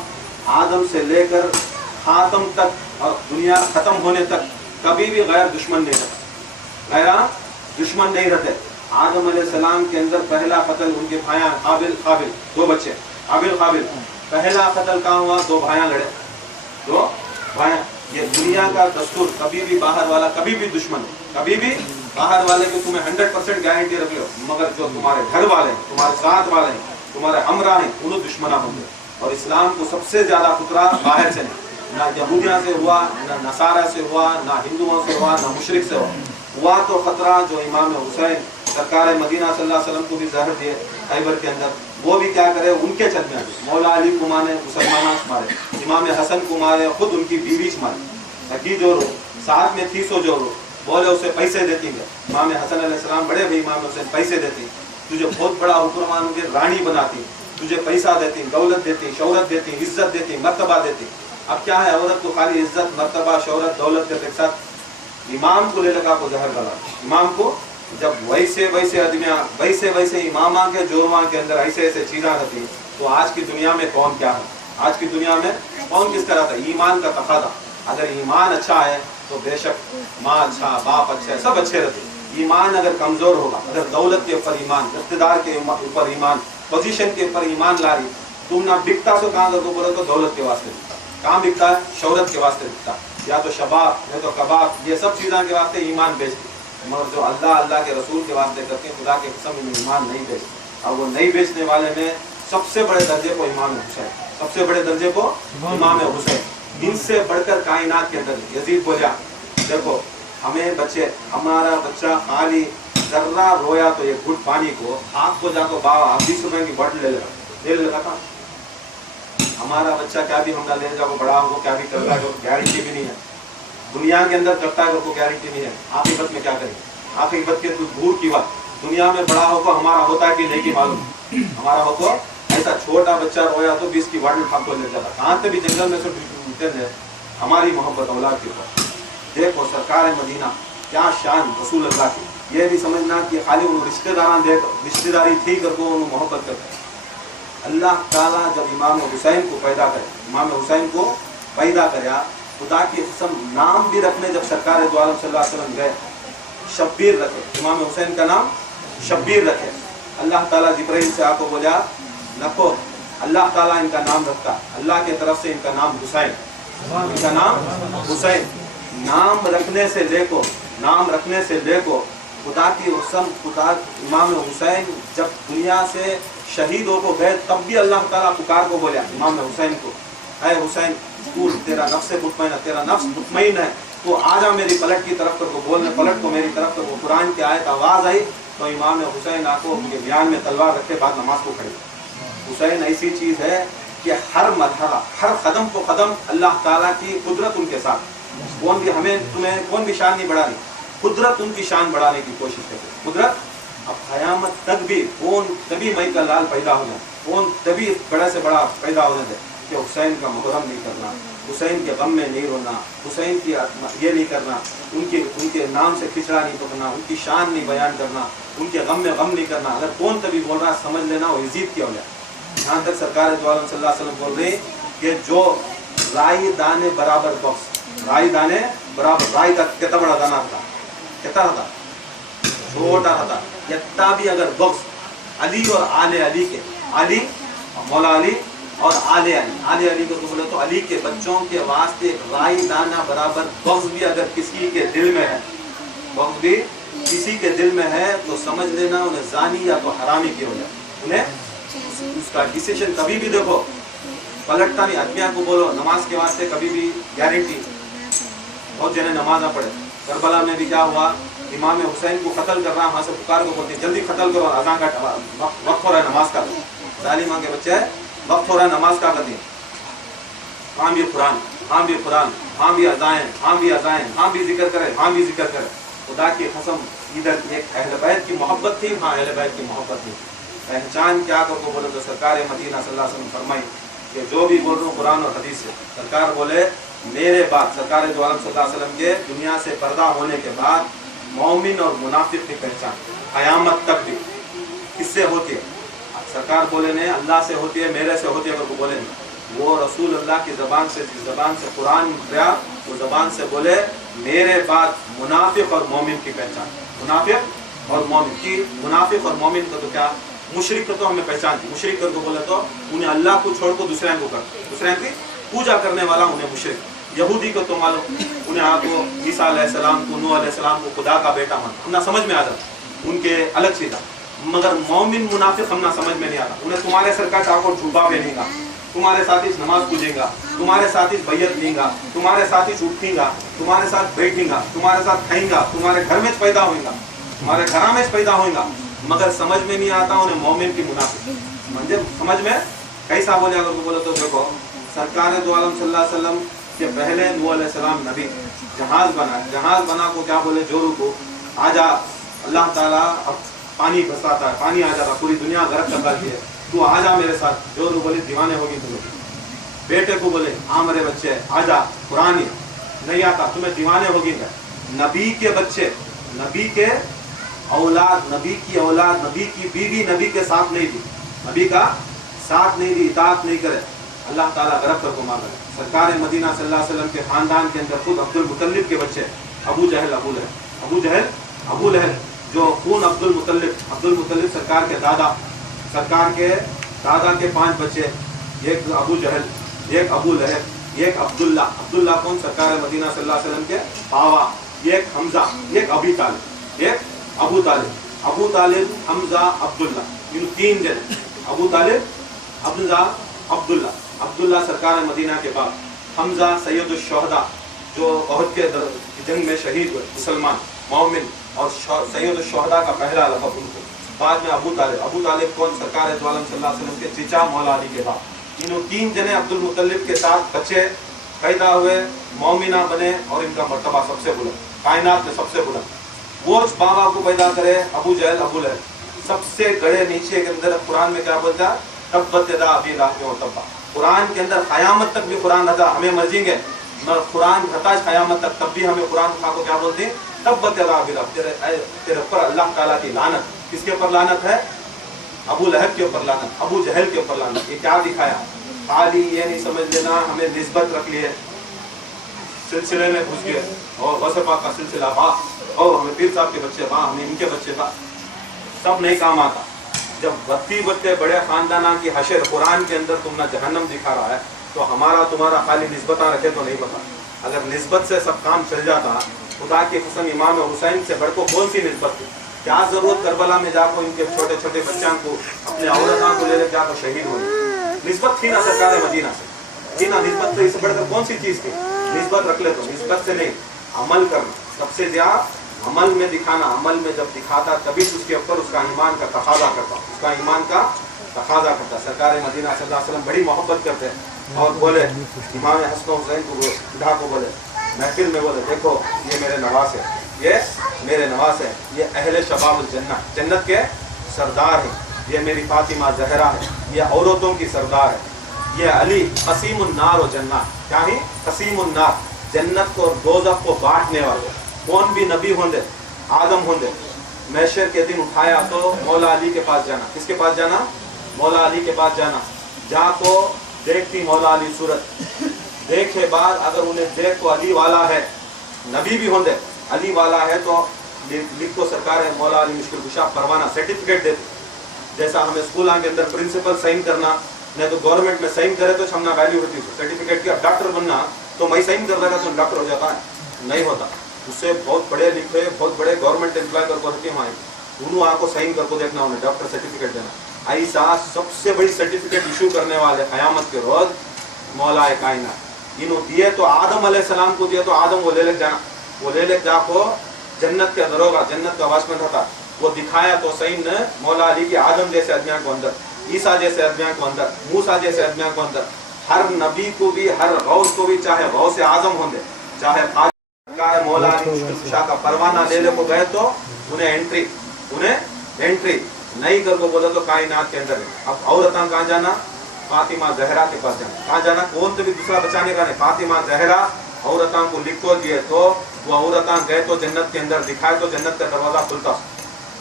आदम से लेकर खातम तक और दुनिया ख़त्म होने तक कभी भी गैर दुश्मन नहीं रहते, गैरा दुश्मन नहीं रहते। आदम अलैहिस्सलाम के अंदर पहला कत्ल उनके भाइयाँ काबिल काबिल, दो बच्चे काबिल काबिल, पहला कत्ल कहाँ हुआ? दो भाइयाँ लड़े, दो भाइयाँ। ये दुनिया का दस्तूर, कभी भी बाहर वाला कभी भी दुश्मन, कभी भी बाहर वाले को तुम्हें 100% गारंटी रख लो, मगर जो तुम्हारे घर वाले, तुम्हारे साथ वाले, तुम्हारे हमरा हैं, उन्हें दुश्मना होंगे। और इस्लाम को सबसे ज़्यादा खतरा बाहर से नहीं, ना यहूदिया से हुआ, ना नसारा से हुआ, ना हिंदुओं से हुआ, ना मुशरिक से हुआ तो खतरा जो इमाम हुसैन सरकार मदीना सल्लल्लाहु अलैहि वसल्लम को भी जहर दिए खैबर के अंदर, वो भी क्या करे? उनके चलते हैं। मौला अली को मारे, मुसलमाना को मारे, इमाम हसन को मारे, खुद उनकी बीवी को मारे, की जो रो साथ में थी सो जो रो, बोले उसे पैसे देती है। इमाम हसन अलैहिस्सलाम बड़े भाई इमाम हुसैन पैसे देती, तुझे बहुत बड़ा हुक्मरान की रानी बनाती, तुझे पैसा देती, दौलत देती, शौहरत देती, इज्जत देती, मर्तबा देती। अब क्या है, औरत को खाली इज्जत मर्तबा शोहरत दौलत के साथ इमाम को ले लगा को जहर गला। इमाम को जब वैसे वैसे आदमियाँ वैसे इमामा के जोरवा के अंदर ऐसे ऐसे चीज़ें रहती, तो आज की दुनिया में कौन क्या है, आज की दुनिया में कौन किस तरह था। ईमान का तकादा, अगर ईमान अच्छा है तो बेशक माँ अच्छा, बाप अच्छा है, सब अच्छे रहते। ईमान अगर कमज़ोर होगा, अगर दौलत के ऊपर ईमान, इक़्तिदार के ऊपर ईमान, पोजीशन के ऊपर ईमान ला रही, तुम ना बिकता तो कहाँ कर दो, बोलो तो दौलत के वास्ते बिकता, कहाँ बिकता है, शोहरत के वास्ते बिकता, या तो शबाब या तो कबाब, ये सब चीज़ों के वास्ते ईमान बेचती। मगर जो अल्लाह के रसूल के वास्ते करते हैं, खुदा के कसम इन्हें ईमान नहीं बेचते। और वो नहीं बेचने वाले में सबसे बड़े दर्जे को इमाम हुसैन, सबसे बड़े दर्जे को इमाम हुसैन, इनसे बढ़कर कायनात के अंदर यजीद बोलिया, देखो हमें बच्चे, हमारा बच्चा खाली जर्रा रोया तो एक घुट पानी को हाथ को जाकर 20 रुपए की बॉटल ले लगा था। हमारा बच्चा क्या भी हमने ले जाओ बड़ा हो, क्या भी करता है, गारंटी भी नहीं है दुनिया के अंदर करता है, उसको गारंटी नहीं है। आखिरत में क्या करेंगे, आखिरत के दूर की बात, दुनिया में बड़ा होकर हमारा होता है कि नहीं की मालूम, हमारा हो तो ऐसा छोटा बच्चा रोया तो 20 की बॉटल खाक को ले जाता, कहाँ से भी जंगल में से हमारी मोहब्बत औलाद के ऊपर। देखो सरकार मदीना क्या शान रसूल अल्लाह की, ये भी समझना कि खाली उन रिश्तेदारान देख रिश्तेदारी थी करके उन्होंने मोहब्बत करते। अल्लाह ताला जब इमाम हुसैन को पैदा करे, इमाम हुसैन को पैदा कराया, खुदा की कसम नाम भी रखने जब सरकार दो आलम सल्लल्लाहु अलैहि वसल्लम गए, शब्बीर रखे, इमाम हुसैन का नाम शब्बीर रखे। अल्लाह ताला जिब्राइल से आपको बोला रखो, अल्लाह ताला इनका नाम रखता, अल्लाह की तरफ से इनका नाम हुसैन, इनका नाम हुसैन। नाम रखने से लेको खुदा की कसम, खुदा इमाम हुसैन जब दुनिया से शहीद हो को गए, तब भी अल्लाह ताला पुकार को बोला इमाम हुसैन को, है हुसैन तू तेरा नफ्स मुतमईन, तेरा नफ्स मुतमईन है, तो आजा मेरी पलट की तरफ को बोलने, पलट को मेरी तरफ को। कुरान की आयत आवाज़ आई तो इमाम हुसैन आको उनके बयान में तलवार रखे बाद नमाज को खड़े। हुसैन ऐसी चीज़ है कि हर मरहला, हर कदम को कदम अल्लाह ताला की कुदरत उनके साथ। कौन भी हमें तुम्हें कौन भी शान नहीं बढ़ानी, कुदरत उनकी शान बढ़ाने की कोशिश करते, कुदरत। अब क़यामत तक भी कौन तभी मई का लाल पैदा हो जाए, कौन तभी बड़े से बड़ा पैदा हो जाए कि हुसैन का मुहर्रम नहीं करना, हुसैन के गम में नहीं रोना, हुसैन की ये नहीं करना, उनके नाम से खिचड़ा नहीं पकड़ना, उनकी शान नहीं बयान करना, उनके गम में गम नहीं करना। अगर कौन तभी बोल रहा समझ लेना वो यजीद की औलाद। यहाँ तक सरकार दो आलम सल्लल्लाहु अलैहि वसल्लम बोल रही कि जो राई दाने बराबर बख्श, राई दाने बराबर, राई का कितना बड़ा दाना था, कितना था, छोटा था, इतना भी अगर बख्श अली और आले अली के, अली मौला अली और आले अली को तो बोले तो अली के बच्चों के वास्ते राई दाना बराबर बख्श भी अगर किसी के दिल में है, बख्श भी किसी के दिल में है, तो समझ लेना उन्हें जानी या तो हरामी की हो जाए, उन्हें उसका डिसीजन कभी भी देखो पलटता नहीं। आदमिया को बोलो नमाज के वास्ते कभी भी गारंटी, बहुत जने नमाज ना पढ़े। करबला में भी क्या हुआ, इमाम हुसैन को कत्ल कर रहा, वहाँ से पुकार को बोलते जल्दी कत्ल करो, अज़ान का वक्त हो रहा है नमाज का, जालिमा के बच्चे वक्त हो रहा है नमाज का करते, हाँ भी कुरान, हाँ भी कुरान, हाँ भी अज़ान, हाँ भी अज़ान, हाँ भी जिक्र करे, हाँ भी जिक्र करे। खुदा की कसम इधर एक अहले बैत की मोहब्बत थी, हाँ अहले बैत की मोहब्बत थी। पहचान क्या को बोले तो सरकार मदीना सल्लल्लाहु अलैहि वसल्लम फरमाई कि जो भी बोल रहा हूँ कुरान और हदीस से, सरकार बोले मेरे बाद, सरकार दो आलम सल्लल्लाहु अलैहि वसल्लम के दुनिया से पर्दा होने के बाद मोमिन और मुनाफिक की पहचान क़यामत तक भी किससे होती है? सरकार बोले ने अल्लाह से होती है, मेरे से होती है, अगर बोले नहीं, वो रसूल अल्लाह की ज़बान से, जिस ज़बान से कुरान गया वो ज़बान से बोले मेरे बाद मुनाफिक और मोमिन की पहचान, मुनाफिक और मोमिन की। मुनाफिक और मोमिन का तो क्या, मुशरिक को तो हमें पहचान थी, मुशरिक को बोले तो उन्हें अल्लाह को छोड़ को दूसरे को कर, दूसरे की पूजा करने वाला उन्हें मुशरिक। यहूदी को तो मालूम, उन्हें आपको ईसा अलैहिस्सलाम को, नूह अलैहिस्सलाम को खुदा का बेटा मान, हम ना समझ में आ जाता उनके अलग चीज़। मगर मोमिन मुनाफिक हम ना समझ में नहीं आता, उन्हें तुम्हारे सरकार आपको झूठा पहनेगा, तुम्हारे साथ ही नमाज पूजेगा, तुम्हारे साथ ही बैयत लेगा, तुम्हारे साथ ही उठेगा, तुम्हारे साथ बैठेगा, तुम्हारे साथ खाएगा, तुम्हारे घर में पैदा होगा, तुम्हारे घर में पैदा होगा, मगर समझ में नहीं आता उन्हें मोमिन की मुनाफिक। समझे समझ में कैसा बोले? अगर तो बोले तो देखो सरकार दो आलम सल्लल्लाहु अलैहि वसल्लम के पहले नूह अलैहिस्सलाम नबी जहाज बना को क्या बोले, जोरू को आजा, अल्लाह ताला अब पानी बरसाता है, पानी आ जाता, पूरी दुनिया गर्क कर डालती है, तू आजा मेरे साथ। जोरू बोले दीवाने होगी तुम, बेटे को बोले हाँ मेरे बच्चे आजा, कुरान ही नहीं आता तुम्हें दीवाने होगी क्या? नबी के बच्चे, नबी के औलाद, नबी की औलाद, नबी की बीवी नबी के साथ नहीं दी, नबी का साथ नहीं दी, इताअत नहीं करे, अल्लाह ताला गरब कर को मार रहे। सरकार मदीना सल्लल्लाहु अलैहि वसल्लम के खानदान के अंदर खुद अब्दुल मुतल्लिब के बच्चे अबू जहल, अबू लहब जो खून अब्दुल मुतल्लिब सरकार के दादा के 5 बच्चे, एक अबू जहल, एक अबू लहब, एक अब्दुल्ला कौन? सरकार मदीना सल्लल्लाहु अलैहि वसल्लम के पावा, एक हमजा, एक अबू तालिब, हमजा, अब्दुल्ला, इन 3 जने, अबू तालिब, हमजा, अब्दुल्ला सरकार मदीना के बाद, हमजा सैयदुल शुहदा जो उहद के जंग में शहीद हुए, मुसलमान मोमिन, और सैयदुल शुहदा का पहला लक़ब उनको। बाद में अबू तालिब कौन? सरकार दो आलम सल्लल्लाहु अलैहि वसल्लम के चचा मौला अली के बाद। इन्हों 3 जने अब्दुल मुतल्लिब के साथ बच्चे पैदा हुए, मोमिना बने, और इनका मर्तबा सबसे बुलंद, कायनात में सबसे बुलंद। वो बाबा को पैदा करे अबू जहल, अबू लहब, सबसे गड़े नीचे के अंदर कुरान में क्या बोलता है? तब्बत यदा अबी लहब व तब्बा। कुरान के अंदर क़यामत तक भी कुरान रहता, हमें मर्जिंगे कुरान रहता है क़यामत तक, तब भी हमें कुरान उठा को क्या बोलते हैं? तब्बत यदा अबी लहब, तेरे ऊपर अल्लाह ताला की लानत। किसके ऊपर लानत है? अबू लहब के ऊपर लानत, अबू जहल के ऊपर लानत। ये क्या दिखाया? खाली ये नहीं समझ लेना हमें निस्बत रख लिए, सिलसिले में घुस गए, और वसफा का सिलसिला और हमें पीर साहब के बच्चे हमें इनके बच्चे सब नहीं काम आता। जब बत्ते बड़े खानदाना की हशर कुरान के अंदर तुमने जहन्नम दिखा रहा है, तो हमारा तुम्हारा खाली निस्बत रखे तो नहीं पता। अगर निस्बत से सब काम चल जाता, खुदा की कसम इमाम हुसैन से बढ़कर कौन सी निस्बत थी? क्या जरूरत करबला में जाकर इनके छोटे छोटे बच्चों को, अपने औरतों को ले जाकर शहीद होने? निस्बत थी ना सरकार मदीना से, थी ना निस्बत से, इससे बढ़कर कौन सी चीज थी? निस्बत रख ले तो निस्बत से नहीं, अमल करना सबसे ज्यादा, अमल में दिखाना। अमल में जब दिखाता तभी उसके ऊपर उसका ईमान का तकाजा करता, सरकार मदीना सल्लल्लाहु अलैहि वसल्लम बड़ी मोहब्बत करते हैं। और बोले इमाम हसन हुसैन को बुढ़ा को बोले महफिल में, बोले देखो ये मेरे नवास है, ये अहले शबाबुल जन्नत, जन्नत के सरदार हैं, ये मेरी फातिमा जहरा है, ये औरतों की सरदार है, ये अली कसीमुन नार व जन्नत, क्या ही कसीमुन नार, जन्नत को और दोज़ख को बांटने वाले। कौन भी नबी होंगे, आदम होंगे, महशर के दिन उठाया तो मौला अली के पास जाना। किसके पास जाना? मौला अली के पास जाना। जहाँ को देखती मौला अली सूरत, देखे बाद अगर उन्हें देख तो अली वाला है, नबी भी होंगे, अली वाला है तो लिख को सरकार है मौला अली मुश्किल कुशा परवाना, सर्टिफिकेट देते। जैसा हमें स्कूल के अंदर प्रिंसिपल साइन करना, नहीं तो गवर्नमेंट में साइन करे तो हमना वैल्यू होती है सर्टिफिकेट की। अब डॉक्टर बनना तो मैं साइन कर देगा तो डॉक्टर हो जाता है? नहीं होता। उससे बहुत पढ़े लिखे, बहुत बड़े गवर्नमेंट एम्प्लॉय कर उन्होंने आपको साइन करके देखना, उन्हें डॉक्टर सर्टिफिकेट देना। ऐसा सबसे बड़ी सर्टिफिकेट इशू करने वाले क़यामत के रोज मौला कायनात इन्हों दिए तो आदम अलैहिस्सलाम को दिए, तो आदम वो ले जाना, वो ले जाको जन्नत के दरोगा, जन्नत का वाचमैन होता, वो दिखाया तो सही न मौला अली की आदम जैसे आदमियों को अंदर, ईसा जैसे आदमियों को अंदर, मूसा जैसे आदमियों को अंदर, हर नबी को भी, हर गौस को भी, चाहे गौस आजम होंगे, चाहे मौला अली शाह का परवाना लेने को गए तो उन्हें एंट्री नहीं कर को बोला तो कायनात के अंदर है। अब औरतां कहाँ जाना? फातिमा जहरा के पास जाना। कहाँ जाना? कौन तो भी दूसरा बचाने का नहीं, फातिमा जहरा औरतां को लिख को दिए तो वो औरतां गए तो जन्नत के अंदर दिखाए तो जन्नत का दरवाजा खुलता,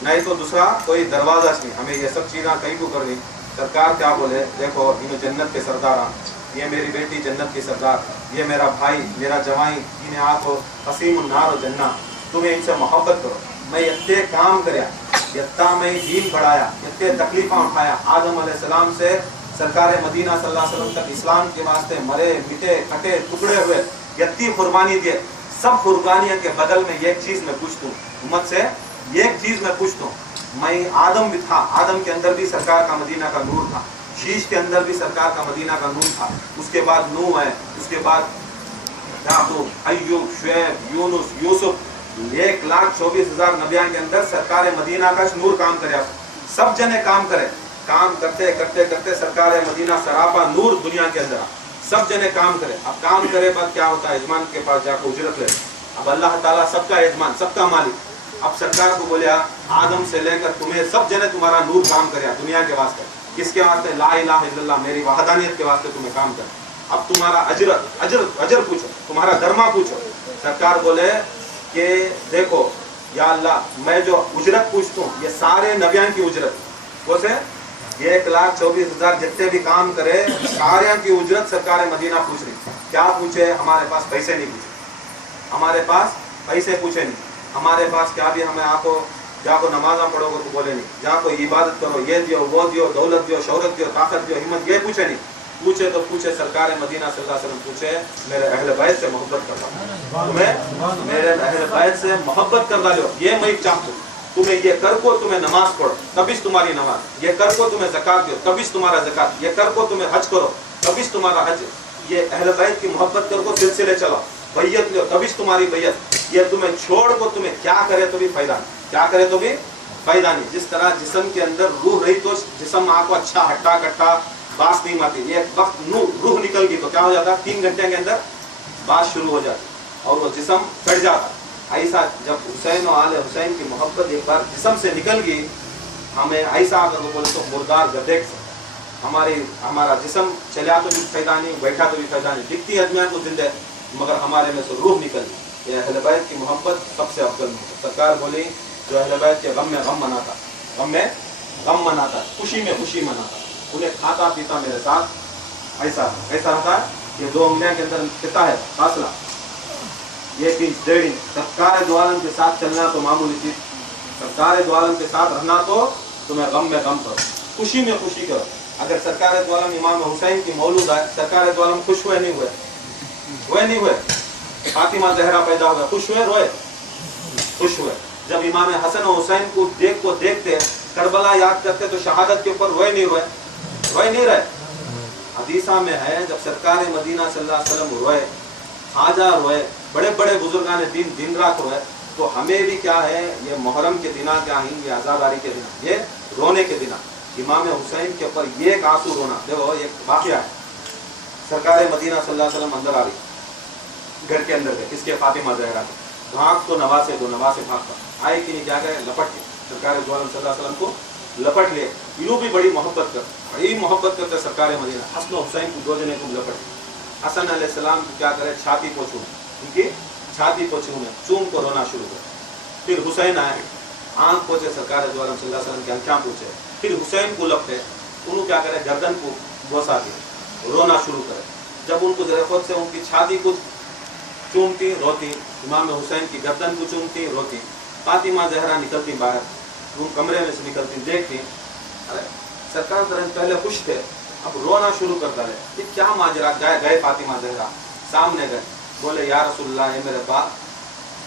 नहीं तो दूसरा कोई दरवाजा नहीं। हमें ये सब चीज़ें कहीं को करनी। सरकार क्या बोले, देखो इन जन्नत के सरदार, ये मेरी बेटी जन्नत की सरदार, ये मेरा भाई, मेरा जवाई, इन्हें आको कसीम नार जन्ना, तुम्हें इनसे मोहब्बत करो। मैं इतने काम करया, इतना मैं दीन बढ़ाया, इतने तकलीफा उठाया, आदम अलैहिस्सलाम से सरकार मदीना सल्लल्लाहु अलैहि वसल्लम तक इस्लाम के वास्ते मरे मिटे कटे टुकड़े हुए, इतनी कुर्बानी दिए। सब कुर्बानियों के बदल में एक चीज़ मैं पूछता हूँ उम्मत से, एक चीज़ मैं पूछता हूँ। मैं आदम भी था, आदम के अंदर भी सरकार का मदीना का नूर था, शीश के अंदर भी सरकार का मदीना का नूर था, उसके बाद नूह है, उसके बाद याकूब, अय्यूब, शुएब, यूनुस, यूसुफ, 1,24,000 नबियां के अंदर सरकार मदीना का नूर काम करे। सब जने काम करे, काम करते करते करते सरकार मदीना सरापा नूर दुनिया के अंदर, सब जने काम करे। अब काम करे बाद क्या होता है? यजमान के पास जाकर उजरत ले। अब अल्लाह ताला सबका यजमान, सबका मालिक। अब सरकार को बोलिया आदम से लेकर तुम्हें सब जने तुम्हारा नूर काम करे दुनिया के वास्ते। किसके वास्ते? ला इलाहा इल्लल्लाह, मेरी वहदानियत के वास्ते तुम्हें काम कर। अब तुम्हारा अजर अजर अजर पूछो, तुम्हारा धर्मा पूछो। सरकार बोले कि देखो या अल्लाह मैं जो उजरत पूछता हूँ ये सारे नबियान की उजरत वो से 1,24,000 जितने भी काम करे सारे की उजरत सरकार मदीना पूछ रही। क्या पूछे? हमारे पास पैसे नहीं पूछे, हमारे पास पैसे पूछे नहीं, हमारे पास क्या भी हमें आपको जाको नमाजा पढ़ोगे तो बोले नहीं, जाको इबादत करो ये दियो वो दियो, दौलत दियो, शौहरत दियो, ताकत दियो, हिम्मत, ये पूछे नहीं। पूछे तो पूछे सरकार मदीना सल्लल्लाहु अलैहि वसल्लम पूछे मेरे अहले बैत से मोहब्बत कर लो, तुम्हें मेरे अहले बैत से मोहब्बत कर डालो, ये मैं चाहता हूँ। तुम्हें ये कर को तुम्हें नमाज पढ़ो तभी तुम्हारी नमाज, ये कर को तुम्हें ज़कात दो तभी तुम्हारा ज़कात, ये कर को तुम्हें हज करो तभी तुम्हारा हज, ये अहले बैत की मोहब्बत कर को सिलसिले चलाओ, बैयत लो तभी तुम्हारी बैयत, ये तुम्हें छोड़ को तुम्हें क्या करे तो भी फायदा नहीं, क्या करे तो भी फायदा नहीं। जिस तरह जिस्म के अंदर रूह रही तो जिस्म आपको अच्छा हट्टा कट्टा बात नहीं मारती, ये वक्त रूह निकल गई तो क्या हो जाता, 3 घंटे के अंदर बात शुरू हो जाती और वो जिस्म चढ़ जाता। ऐसा जब हुसैन और आले हुसैन की मोहब्बत एक बार जिस्म से निकल गई, हमें ऐसा अगर वो बोले तो मुर्दार गधे से हमारा जिस्म चला तो भी फायदा नहीं, बैठा तो भी फायदा नहीं, दिखती आदमियाँ को जिंदे मगर हमारे में से रूह निकल गई। ये अहले बैत की मोहब्बत सबसे अफजल मोहब्बत। सरकार बोली जो अहले बैत के गम में गम मनाता, गम में गम मनाता, खुशी में खुशी मनाता, उन्हें खाता पीता मेरे साथ ऐसा ऐसा होता है। ये 2 उंगलियों के अंदर कितना है फासला, 1 इंच 1.5 इंच। सरकार दो आलम के साथ चलना तो मामूली चीज, सरकार दो आलम के साथ रहना तो तुम्हें गम में गम करो, खुशी में खुशी करो। अगर सरकार दो आलम इमाम हुसैन की मौलूद है, सरकार दो आलम खुश हुए नहीं हुए, हुए नहीं हुए? फातिमा जहरा पैदा हुआ, खुश हुए रोए? खुश हुए। जब इमाम हसन और हुसैन को देखते करबला याद करते तो शहादत के ऊपर रोए नहीं हुए? रोए नहीं रहे? हदीसा में है जब सरकार मदीना सल्लल्लाहु अलैहि वसल्लम रोए, खाजा रोए, बड़े बड़े बुजुर्गान दिन रात रोए, तो हमें भी क्या है ये मुहर्रम के दिना क्या है, ये आज़ादारी के दिना, ये रोने के दिना इमाम हुसैन के ऊपर ये एक आंसू रोना। देखो एक वाकया है, सरकार मदीना सल्लल्लाहु अलैहि वसल्लम अंदर आ रही घर के अंदर गए, किसके? फातिमा जहरा के। भाग तो नवासे भागता आए कि नहीं, क्या करे? लपट के सरकार सल्लल्लाहु अलैहि वसल्लम को लपट ले। यूँ भी बड़ी मोहब्बत करते सरकार मदीना। हसन हुसैन को 2 जने को लपट, हसन अलैहिस्सलाम को क्या करे? छाती को चूम, उनकी छाती को चूम को रोना शुरू कर। फिर हुसैन आए, आंख पोछे सरकार सल्लल्लाहु अलैहि वसल्लम के आंखें पूछे, फिर हुसैन को लपटे, उन्होंने क्या करे? गर्दन को बोसा के रोना शुरू करे। जब उनको जरफत से उनकी छाती को चूमती रोती, इमाम हुसैन की गर्दन को चूमती रोती, फातिमा जहरा निकलती बाहर, रूम कमरे में से निकलती, देखती अरे सरकार पहले खुश थे अब रोना शुरू कर डाले, कि क्या माजरा? गए फातिमा जहरा सामने गए, बोले या रसूलल्लाह ये मेरे बाप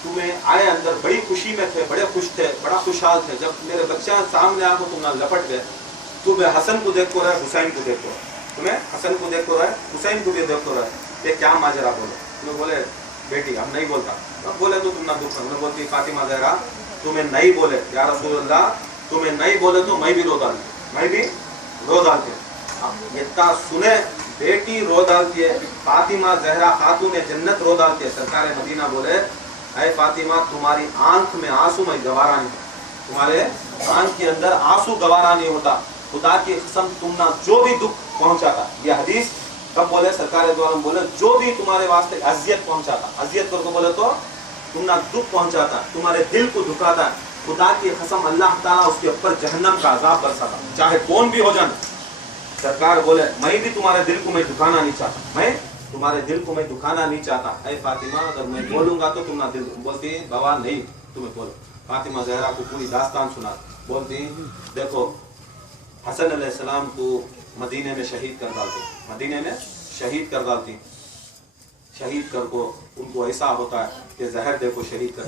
तुम्हें आए अंदर बड़ी खुशी में थे, बड़े खुश थे, बड़ा खुशहाल थे, जब मेरे बच्चा सामने आको तुम ना लपट गए, तुम्हें हसन को देखो रहे, हुसैन को देखो, तुम्हें हसन को देखो रहे, हुसैन को भी देखो रहे, ये क्या माजरा? बोलो। तुम्हें बोले बेटी हम नहीं बोलता, अब बोले तो तुम ना दुख। मैं बोलती फातिमा जहरा तुम्हें नहीं बोले या रसूलल्लाह, तुम्हें नहीं बोले तो मैं भी रो डालती, मैं भी रो डालती। अब इतना सुने बेटी रो डालती है, फातिमा जहरा खातून जन्नत रो डालती है। सरकार मदीना बोले ऐ फातिमा तुम्हारी आंख में आंसू में गवारा नहीं, तुम्हारे आंख के अंदर आंसू गवारा नहीं होता, खुदा की कसम तुम ना जो भी दुख पहुंचाता, ये हदीस कब बोले? सरकार दो आलम बोले जो भी तुम्हारे वास्ते अजियत पहुंचाता, अजियत करके बोले तो तुम ना दुख पहुंचाता, तुम्हारे दिल को दुखाता, खुदा की कसम अल्लाह ताला उसके ऊपर जहन्नम का अजाब बरसाता, चाहे कौन भी हो जाना। सरकार बोले मैं भी तुम्हारे दिल को मैं दुखाना नहीं चाहता, मैं तुम्हारे दिल को मैं दुखाना नहीं चाहता। ऐ फातिमा अगर मैं बोलूंगा तो तुम ना दिल। बोलती बाबा नहीं तुम्हें बोलो। फातिमा जहरा को पूरी दास्तान सुना, बोलती देखो हसन अलैहिस्सलाम को मदीने में शहीद कर डालती, मदीने में शहीद कर डालती, शहीद कर को उनको ऐसा होता है कि जहर देखो शहीद कर,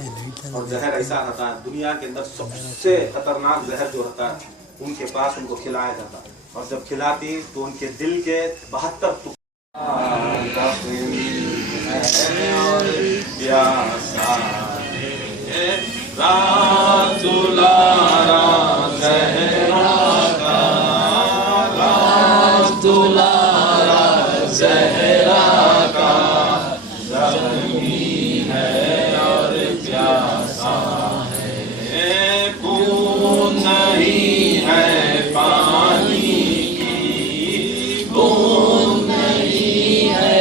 और जहर ऐसा रहता है दुनिया के अंदर सबसे खतरनाक जहर जो रहता है उनके पास उनको खिलाया जाता है, और जब खिलाती तो उनके दिल के 72 पानी की बूंद नहीं है।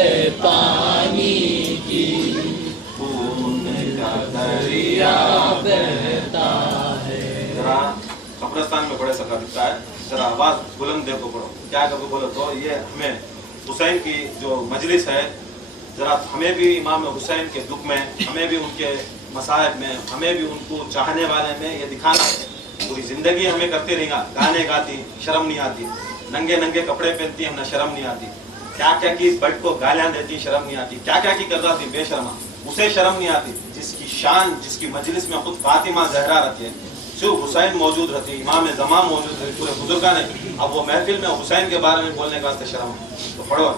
कब्रिस्तान में बड़े सका दिखता है, जरा आवाज बुलंद देखो पढ़ो क्या कभी बोलो तो ये हमें हुसैन की जो मजलिस है, जरा हमें भी इमाम हुसैन के दुख में, हमें भी उनके मसाइब में, हमें भी उनको चाहने वाले में ये दिखाना है। पूरी जिंदगी हमें करते रहेगा, गाने गाती शर्म नहीं आती, नंगे नंगे कपड़े पहनती हमें शर्म नहीं आती, क्या क्या की बट को गालियां देती शर्म नहीं आती, क्या क्या की कर रहा थी बेशर्मा, उसे शर्म नहीं आती। जिसकी शान, जिसकी मजलिस में खुद फातिमा जहरा रहती है, सिर्फ हुसैन मौजूद रहती, इमाम ज़मा मौजूद रहती, पूरे बुजुर्गा ने, अब वो महफिल में हुसैन के बारे में बोलने का वास्ते शर्म। तो पढ़ो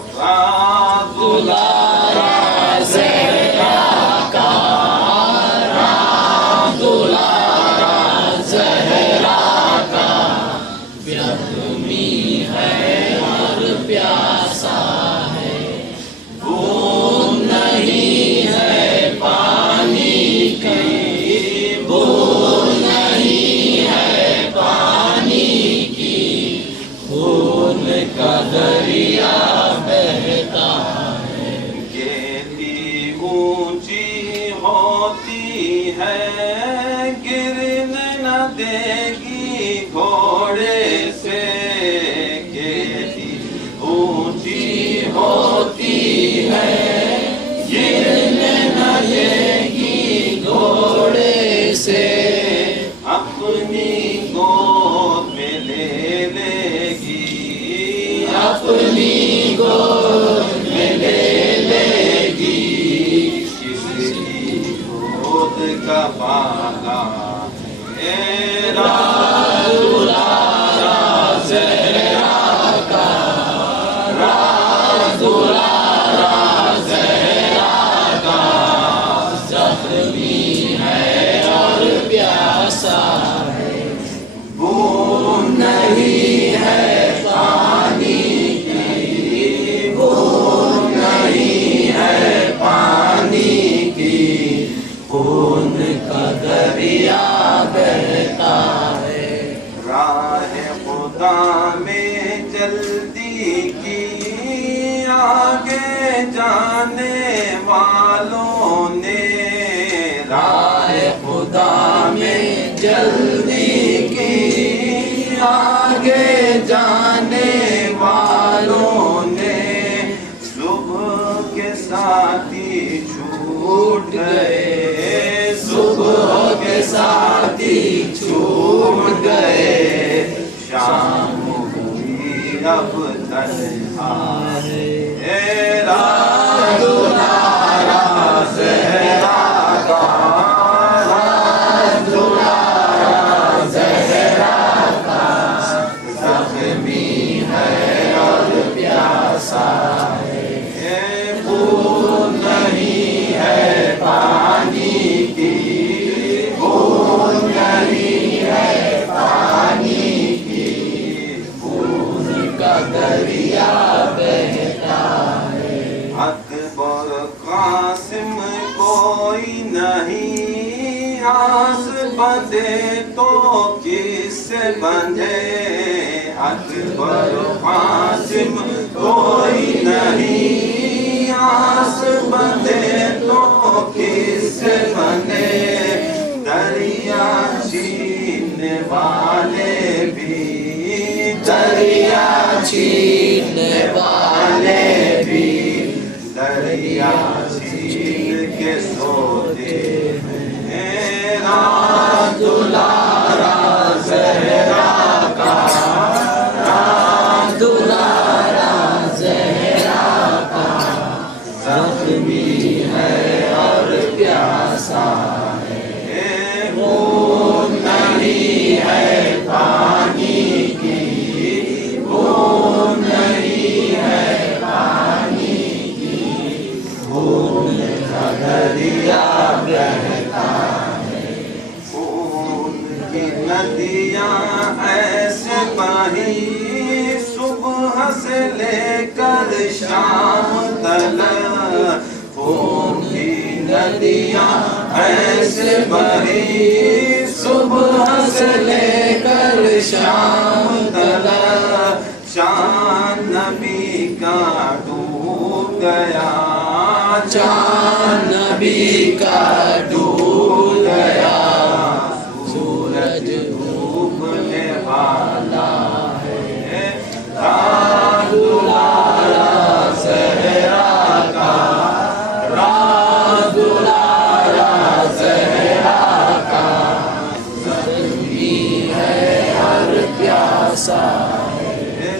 सा है,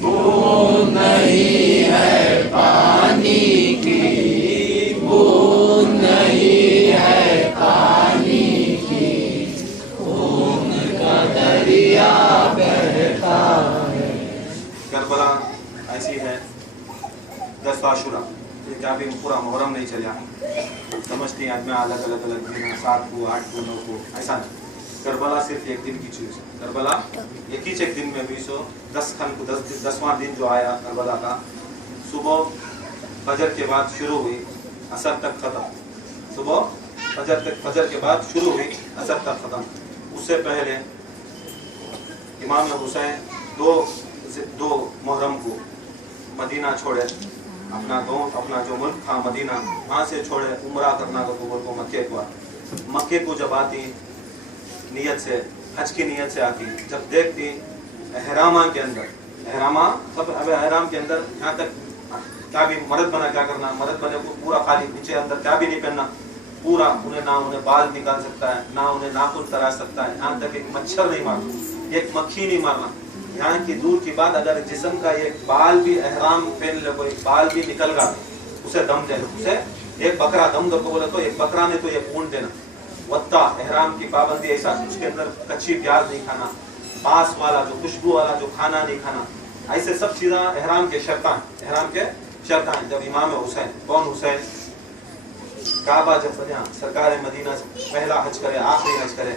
बूंद नहीं है पानी की, बूंद नहीं है पानी की, खून का दरिया बहता है। करबला ऐसी है 10 आशुरा, जहाँ भी पूरा मुहर्रम नहीं चला, समझती हैं आदमी अलग अलग दिन 7 को 8 को 9 को, ऐसा नहीं। करबला सिर्फ एक दिन की चीज़ है। करबला एक ही एक दिन में भी 10 खन को 10वां दिन जो आया करबला का, सुबह फजर के बाद शुरू हुई, असर तक ख़त्म। सुबह फजर के बाद शुरू हुई, असर तक ख़त्म। उससे पहले इमाम हुसैन दो मुहर्रम को मदीना छोड़े, अपना जो मुल्क था मदीना, वहाँ से छोड़े, उम्रा करना को को मक्के को जब आती नियत से, हज की नियत से आती, जब देखती एहरामा के अंदर, एहरामा सब अब एहराम के अंदर यहाँ तक क्या भी मर्द बना क्या करना, मर्द बने को पूरा खाली, नीचे अंदर क्या भी नहीं पहनना, पूरा उन्हें ना उन्हें बाल निकाल सकता है, ना उन्हें नाखून तराश सकता है, यहाँ तक एक मच्छर नहीं मारना, एक मक्खी नहीं मारना। यहाँ की दूर की बात, अगर जिस्म का एक बाल भी एहराम पहन ले, कोई बाल भी निकल गया, उसे दम दे, उसे एक बकरा दम दो को बोले तो एक बकरा ने तो ये पूर्ण देना। वत्ता एहराम की पाबंदी ऐसा, उसके अंदर कच्ची प्याज नहीं खाना, बांस वाला जो खुशबू वाला जो खाना नहीं खाना, ऐसे सब चीज़ें एहराम के शर्तान, एहराम के शर्तान। जब इमाम हुसैन, कौन हुसैन, काबा जब बना, सरकार मदीना से पहला हज करे, आखिरी हज करे,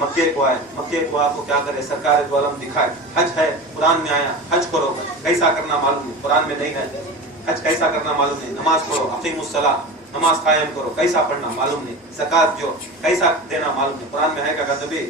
मक्के को आए, मक्के को आपको क्या करे, सरकार दो आलम दिखाए, हज है कुरान में आया, हज करो, कैसा करना मालूम नहीं, कुरान में नहीं है, हज कैसा करना मालूम नहीं, नमाज पढ़ो, अकीमुस्सलाह, नमाज कायम करो, कैसा पढ़ना मालूम नहीं, ज़कात जो कैसा देना मालूम नहीं, कुरान में है क्या कभी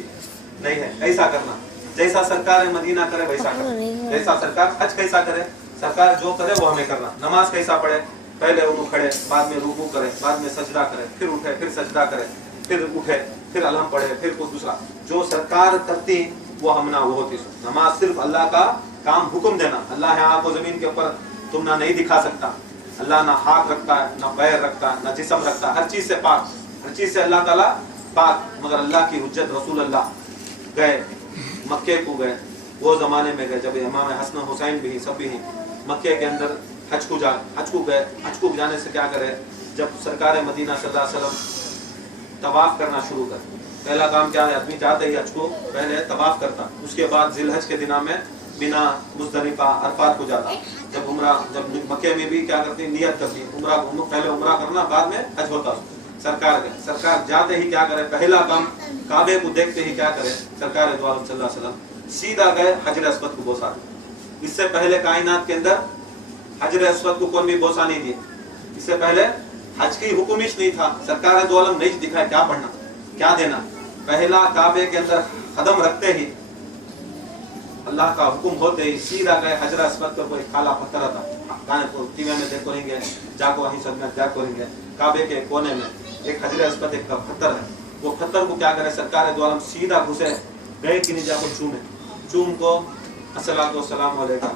नहीं है, कैसा करना, जैसा सरकार मदीना करे वैसा करे, जैसा सरकार हज कैसा करे, सरकार जो करे वो हमें करना। नमाज कैसा पढ़े, पहले वो खड़े, बाद में रुकू करे, बाद में सजदा करे, फिर उठे, फिर सजदा करे, फिर उठे, फिर अलहम पढ़े, फिर कोई दूसरा, जो सरकार करती वो हम ना वो होती। नमाज सिर्फ अल्लाह का काम, हुक्म देना। अल्लाह है आपको जमीन के ऊपर तुम ना नहीं दिखा सकता, अल्लाह ना हाथ रखता है, ना पैर रखता है, ना जिस्म रखता है, हर चीज से पाक, हर चीज से अल्लाह ताला पाक। मगर अल्लाह की हुज्जत रसूल अल्लाह गए, मक्के को गए, वो जमाने में गए जब इमाम हसन हुसैन भी सब भी मक्के के अंदर हज को गए। हज को जाने से क्या करे, जब सरकार मदीना सल्लल्लाहु अलैहि वसल्लम तवाफ करना शुरू कर, पहला काम क्या है, आदमी जाते ही हज को पहले तवाफ करता, उसके बाद जिलहज के दिना में बिना मुज़दलिफा अरफात को जाता। जब मक्के में भी क्या करती, नियत करती, पहले उम्रा करना, बाद में हज होता। सरकार जाते ही क्या करे, पहला काम काबे को देखते ही क्या करे, सरकार दो आलम सल्लल्लाहु अलैहि वसल्लम सीधा गए हजर अस्वद को बोसा। इससे पहले कायनात के अंदर हजर अस्वद को कौन भी बोसा नहीं दिए, इससे पहले हज की हुक्मिश नहीं था, सरकार दो आलम नहीं दिखाए क्या पढ़ना क्या देना। पहला काबे के अंदर कदम रखते ही अल्लाह का हुक्म होते ही सीधा गए हजर अस्वद पर। कोई काला पत्थर था, गाने को टीवी में देखो रहेंगे, जाको वहीं सब में जाको रहेंगे, काबे के कोने में एक हजर अस्वद एक पत्थर है, वो पत्थर को क्या करे, सरकार दो आलम सीधा घुसे गए कि नहीं, जाको चूम को अस्सलातु वस्सलाम अलैका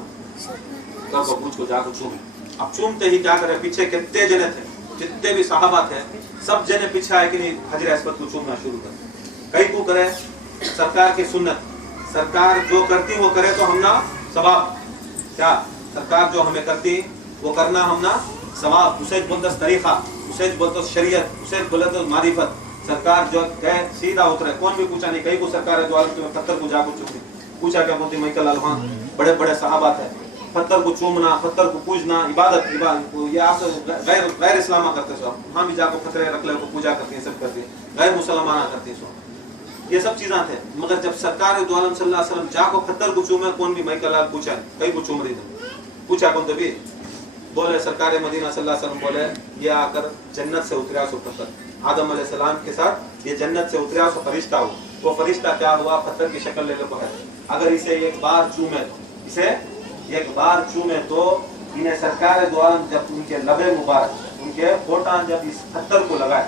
तो पूछ को जाको चूमे। अब चूमते ही क्या करे, पीछे कितने जने थे, जितने भी सहाबा थे, सब जने पीछे आए कि नहीं, हजर अस्वद को चूमना शुरू कर। कई को करे सरकार की सुन्नत, सरकार जो करती वो करे तो हम ना सवाब, क्या सरकार जो हमें करती वो करना हम ना सवाब, उसे बोलते तरीका, उसे बोलते शरीयत, उसे बोलते मारिफत। सरकार जो कहे सीधा उतरे, कौन भी पूछा नहीं। कई को सरकार द्वारा तुम्हें पत्थर को जाकर चूमी, पूछा क्या बोलती मैकल अलवा, बड़े बड़े सहाबा थे, पत्थर को चूमना, पत्थर को पूजना इबादत ये आप गैर इस्लामा करते सो, वहाँ भी जाकर पत्थर रख ले को पूजा करती है, सब करती है, गैर मुसलमाना करती सो, ये सब चीज़ें थे। मगर जब सरकार दो आलम सल्लल्लाहु अलैहि वसल्लम जाको पत्थर को चूमे, कौन भी मैकल पूछा, कई को चूम रही थी, पूछा कौन तो भी बोले सरकार मदीना सल्लल्लाहु अलैहि वसल्लम बोले ये आकर जन्नत से उतरा सो पत्थर, आदम अलैहिस्सलाम के साथ ये जन्नत से उतरा सो फरिश्ता हो। वो फरिश्ता क्या हुआ, पत्थर की शक्ल ले लो है। अगर इसे एक बार चूमे तो इन्हें सरकार दो आलम जब उनके लबे मुबारक, उनके होठा जब इस पत्थर को लगाए,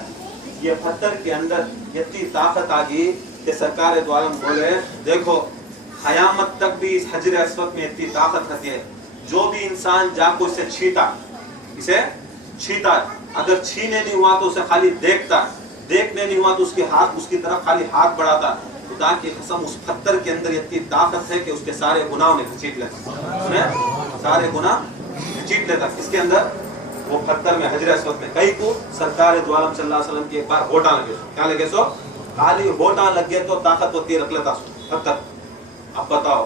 ये पत्थर के अंदर इतनी ताकत आ गई कि सरकार दो आलम बोले देखो क़यामत तक भी इस हजर अस्वद में इतनी ताकत रहती है, जो भी इंसान जाको इसे छीता, अगर छीने नहीं हुआ तो उसे खाली देखने नहीं हुआ तो उसकी तरफ खाली हाथ बढ़ाता, तो खुदा की कसम उस पत्थर के अंदर इतनी ताकत है कि उसके सारे गुनाह उन्हें घसीट लेता, उन्हें सारे गुनाह घसीट लेता। किसके अंदर? वो पत्थर में, हजर अस्वद में। कई को सरकार दो आलम सल्लल्लाहु अलैहि वसल्लम की एक बार होटा लगे, क्या लगे सो? खाली होटा लग गया तो ताकत होती रख लेता पत्थर। अब बताओ,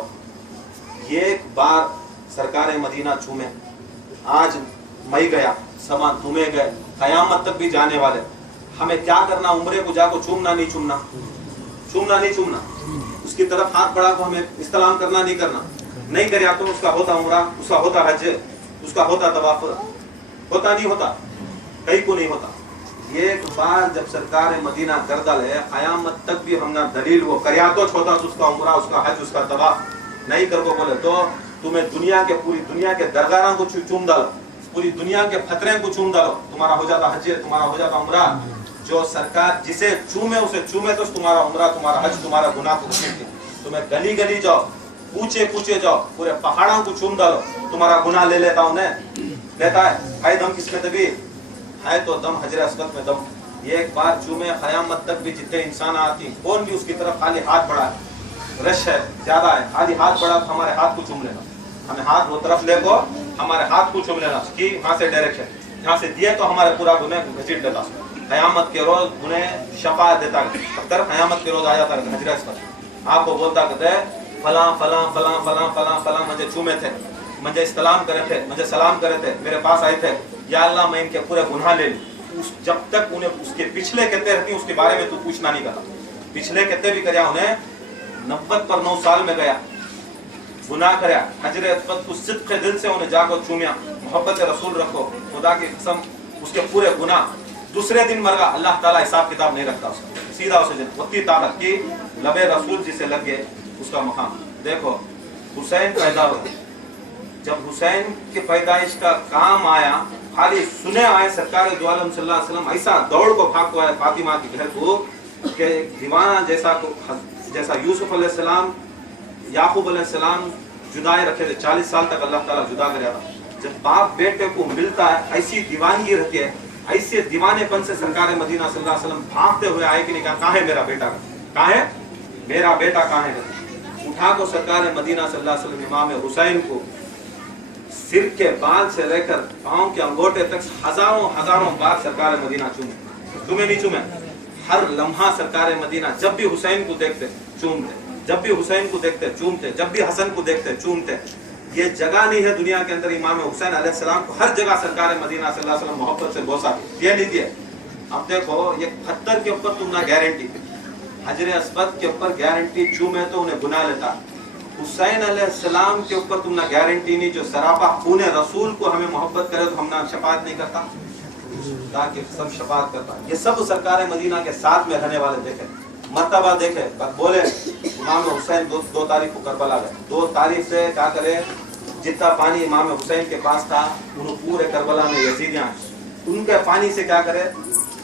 एक बार सरकार मदीना चूमे, आज मई गया, समान तुम्हें गए, कयामत तक भी जाने वाले, हमें क्या करना? उम्रे को जाको चूमना नहीं चूमना? चूमना नहीं चूमना? उसकी तरफ हाथ बढ़ा को हमें इस्तेलाम करना नहीं करना? नहीं करे तो उसका होता उम्रा, उसका होता हज, उसका होता तवाफ, होता नहीं होता? कहीं को नहीं होता। एक बार जब सरकार मदीना कर डाले, कयामत तक भी हमने दलील वो करया तो छोटा उसका उम्रा, उसका हज, उसका तवाफ नहीं कर को बोले तो तुम्हें दुनिया के, पूरी दुनिया के दरगाह को चूम डालो, पूरी दुनिया के फतरे को चूम डालो, तुम्हारा हो जाता हज, तुम्हारा हो जाता उम्रा। जो सरकार जिसे चूमे उसे चूमे तो तुम्हारा उम्रा, तुम्हारा हज, तुम्हारा गुनाह को घसीट दे। तुम्हें गली गली जाओ, पूछे पूछे जाओ, पूरे पहाड़ों को चूम डालो, तुम्हारा गुनाह ले लेता उन्हें, लेता है दम किसमें? तभी है तो दम हजर अस्वद में दम। एक बार चूमे, कयामत तक भी जितने इंसान आती, कौन भी उसकी तरफ खाली हाथ बढ़ा है, रश है ज्यादा है, खाली हाथ बढ़ा तो हमारे हाथ को चूम लेना, हमें हाथ वो तरफ ले को हमारे हाथ को चूम लेना कि यहाँ से डायरेक्शन, यहाँ से दिए तो हमारे पूरा गुनाह घसीट देता। कयामत के रोज उन्हें शफाअत देता, अख्तर कयामत के रोज आ जाता है हजर अस्वद, आपको बोलता कहते फला फला फला फला फला फला मुझे चूमे थे, मुझे इस्तेलाम करे थे, मुझे सलाम करे थे, मेरे पास आए थे, या अल्लाह मैं इनके पूरे गुनाह ले लूं। जब तक उन्हें उसके पिछले कहते रहती उसके बारे में तू पूछना नहीं करता। पिछले कहते भी करया उन्हें 90 पर 9 साल में गया, गुनाह करया, हजर अस्वद को सिद्क़ के दिल से उन्हें जाको चूमिया, मोहब्बत रसूल रखो, खुदा की कसम उसके पूरे गुनाह, दूसरे दिन मर गया, अल्लाह ताला हिसाब किताब नहीं रखता उसका, सीधा उसे उतनी ताकत की लबे रसूल जिसे लग गए उसका मकाम। देखो हुसैन पैदा हुआ, जब हुसैन के पैदाइश का काम आया, खाली सुने आए सरकार दो आलम सल्लल्लाहु अलैहि वसल्लम ऐसा दौड़ को भाग को आया फातिमा के घर को कि दीवाना जैसा यूसुफ अलैहि सलाम, याकूब अलैहि सलाम जुदाई रखे थे, 40 साल तक अल्लाह ताला जुदा कर था। जब बाप बेटे को मिलता है, ऐसी दीवानगी रहती है, ऐसे दीवानेपन से सरकार मदीना सल्लल्लाहु अलैहि वसल्लम भागते हुए आए कि नहीं, कहा है मेरा बेटा, कहाँ है मेरा बेटा, कहाँ है? उठा को सरकार मदीना सल्लल्लाहु अलैहि वसल्लम इमाम हुसैन को सिर के बाल से लेकर पांव के अंगूठे तक हजारों बार सरकार मदीना चूमे नहीं चूमे? हर लम्हा सरकार मदीना जब भी हुसैन को देखते चूमते, जब भी हुसैन को देखते चूमते, जब भी हसन को देखते चूमते। ये जगह नहीं है दुनिया के अंदर इमाम हुसैन अलैहिस्सलाम को हर जगह सरकार मदीना सल्लल्लाहु अलैहि वसल्लम मोहब्बत से बोसा दिए नहीं दिए। अब देखो ये पत्थर के ऊपर तुम ना गारंटी, हजर अस्वद के ऊपर गारंटी चूमे तो उन्हें गुनाह लेता, हुसैन अलैहिस्सलाम के ऊपर तुम ना गारंटी नहीं, जो सरापा खूने रसूल को हमें मोहब्बत करे तो हम ना शफाअत नहीं करता, ताकि सब शफाअत करता। ये सब सरकार मदीना के साथ में रहने वाले देखे, मर्तबा देखे, बोले इमाम हुसैन 2 तारीख को करबला गए, 2 तारीख से क्या करे, जितना पानी इमाम हुसैन के पास था उन्होंने पूरे करबला में यजीदियां, उनके पानी से क्या करे,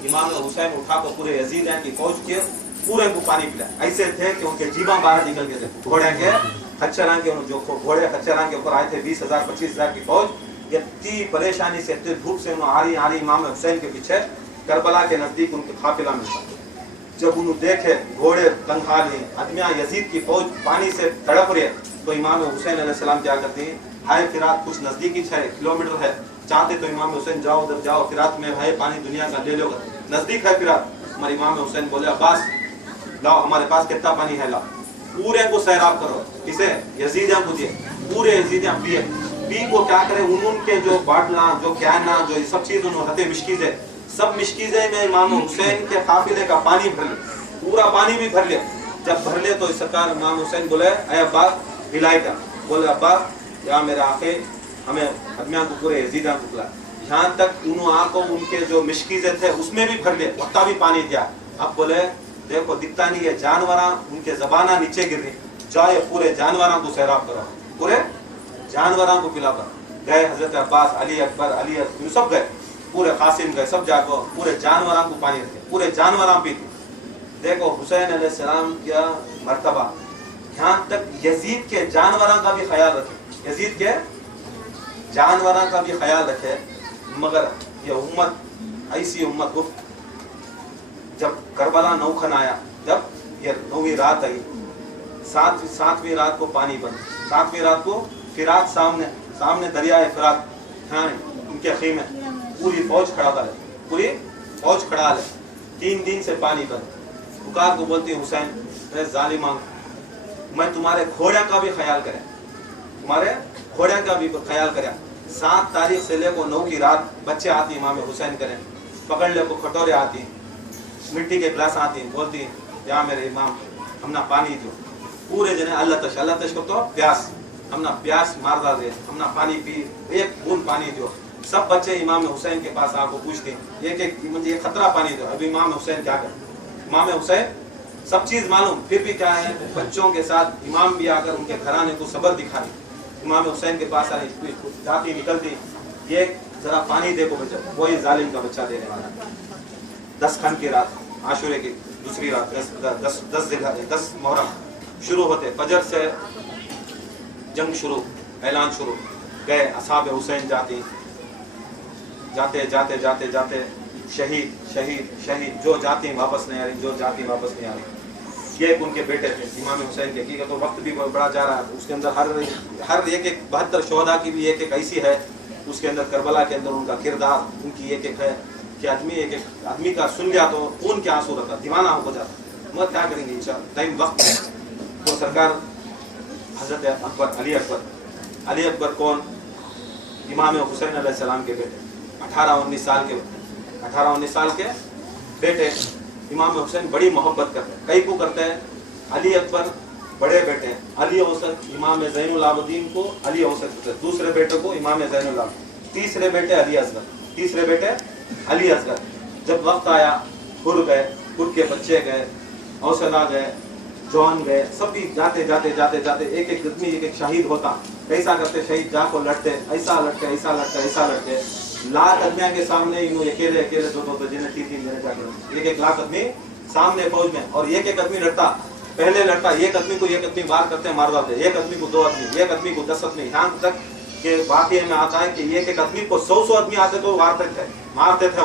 इमाम हुसैन उठा को पूरे यजीदियां की फौज के पूरे को पानी पिला। ऐसे थे कि उनके जीवा बाहर निकल गए थे, घोड़े के खच्चरां के, जो घोड़े खच्चरां के ऊपर आए थे 20,000 25,000 की फौज, इतनी परेशानी से, इतनी धूप से आ रही इमाम हुसैन के पीछे करबला के नजदीक उनके काफिला मिलता। जब उन्होंने देखे घोड़े कंखाली आदमियां यजीद की फौज पानी से तड़प रही है, तो इमाम हुसैन अलैहिस्सलाम क्या करती है, हाय फिरात कुछ नजदीकी 6 किलोमीटर है, चाहते तो इमाम हुसैन जाओ उधर जाओ, फिरात में भाई पानी दुनिया का ले लो, नजदीक है फिरात। हमारे इमाम हुसैन बोले अब्बास लाओ हमारे पास कितना पानी है, लाओ पूरे को सैराब करो, किसे यजीदियां को दिए, पूरे यजीदियां पिए, पी को क्या करे, उनके जो बाटला जो कैना जो सब चीज उन्होंने मिश्कीज़े, सब मिश्कीज़े में इमाम हुसैन के काफिले का पानी भर लिया, पूरा पानी भी भर लिया। जब भर ले तो इस सरकार इमाम हुसैन बोले अय अब्बास हिलाई का, बोले अब्बास या मेरे आके हमें आदमियों को पूरे यजीदियां को बुला, यहाँ तक उन्होंने आको उनके जो मिश्कीज़े थे उसमें भी भर लिया, उतना भी पानी दिया। अब बोले देखो दिखता नहीं है, जानवरा उनके जबाना नीचे गिर रही, जाए पूरे जानवरों को सैराब करो, पूरे जानवरों को पिला कर गए। हजरत अब्बास, अली अकबर, अली सब गए, पूरे कासिम गए, सब जाको पूरे जानवरों को पानी रखे, पूरे जानवरों पीते। देखो हुसैन अलैहिस्सलाम क्या मर्तबा, यहाँ तक यजीद के जानवरों का भी ख्याल रखे, यजीद के जानवरों का भी ख्याल रखे। मगर ये उम्मत ऐसी उम्मत जब करबला नौखन आया, जब ये 9वीं रात आई, 7वीं रात को पानी बंद, 7वीं रात को फिरात सामने दरिया फिरात, हाँ उनके खेमे पूरी फौज खड़ा है, पूरी फौज खड़ा है, 3 दिन से पानी बंद। पुकार को बोलती है हुसैन मैं जालिमा, मैं तुम्हारे घोड़े का भी ख्याल करें, तुम्हारे घोड़े का भी ख्याल करें। 7 तारीख से लेकर 9 की रात बच्चे आती इमाम हुसैन करें, पकड़ ले को कटोरे आती, मिट्टी के गिलास आती, बोलती या मेरे इमाम हमना पानी दो, पूरे जने अल्लाह तश को तो प्यास, हमना प्यास मार डाल दे, हमना पानी पी, एक बूंद पानी दो। सब बच्चे इमाम हुसैन के पास आको पूछते एक मुझे खतरा पानी दो। अब इमाम हुसैन क्या कर, इमाम हुसैन सब चीज मालूम, फिर भी क्या है बच्चों के साथ इमाम भी आकर उनके घराने को सब्र दिखाई। इमाम हुसैन के पास आई, जाती निकलती, ये जरा पानी देखो बच्चा, वही जालिम का बच्चा देने वाला। 10 खन की रात, आशुरे की दूसरी रात, 10 मुहर्रम शुरू होते, फजर से जंग शुरू, ऐलान शुरू, गए असहाब हुसैन जाते शहीद जो जाती वापस नहीं आ रही, ये उनके बेटे थे इमाम हुसैन के। तो वक्त भी बड़ा जा रहा है, उसके अंदर हर एक 72 शोहदा की भी एक ऐसी है, उसके अंदर करबला के अंदर उनका किरदार, उनकी एक है कि आदमी का सुन लिया तो खून के आंसू रहता, दीवाना हो जाता, मगर क्या करेंगे इंशाअल्लाह, टाइम वक्त है। तो सरकार हजरत अकबर अली अकबर कौन, इमाम हुसैन अलैहिस्सलाम के बेटे, 18-19 साल के बेटे इमाम हुसैन बड़ी मोहब्बत करते हैं। कई को करते हैं, अली अकबर बड़े बेटे हैं, अली औसत इमाम ज़ैनुल आबिदीन को अली औसत, दूसरे बेटे को इमाम ज़ैनुल आबिदीन, तीसरे बेटे अली असगर। जब वक्त आया खुर के बच्चे गए, औसला गए, जवान गए, सब भी जाते एक आदमी शहीद होता। कैसा करते शहीद जाको लड़ते, ऐसा लड़ते लाख आदमियों के सामने अकेले 2 जिन्हें 3 जने जाकर एक लाख आदमी सामने फौज में, और एक आदमी लड़ता, पहले लड़ता, एक आदमी वार करते मार डालते, एक आदमी को 2 आदमी, एक आदमी को 10 आदमी, यहाँ तक के वाकये में आता है कि एक आदमी को 100 आदमी आते तो मारते थे।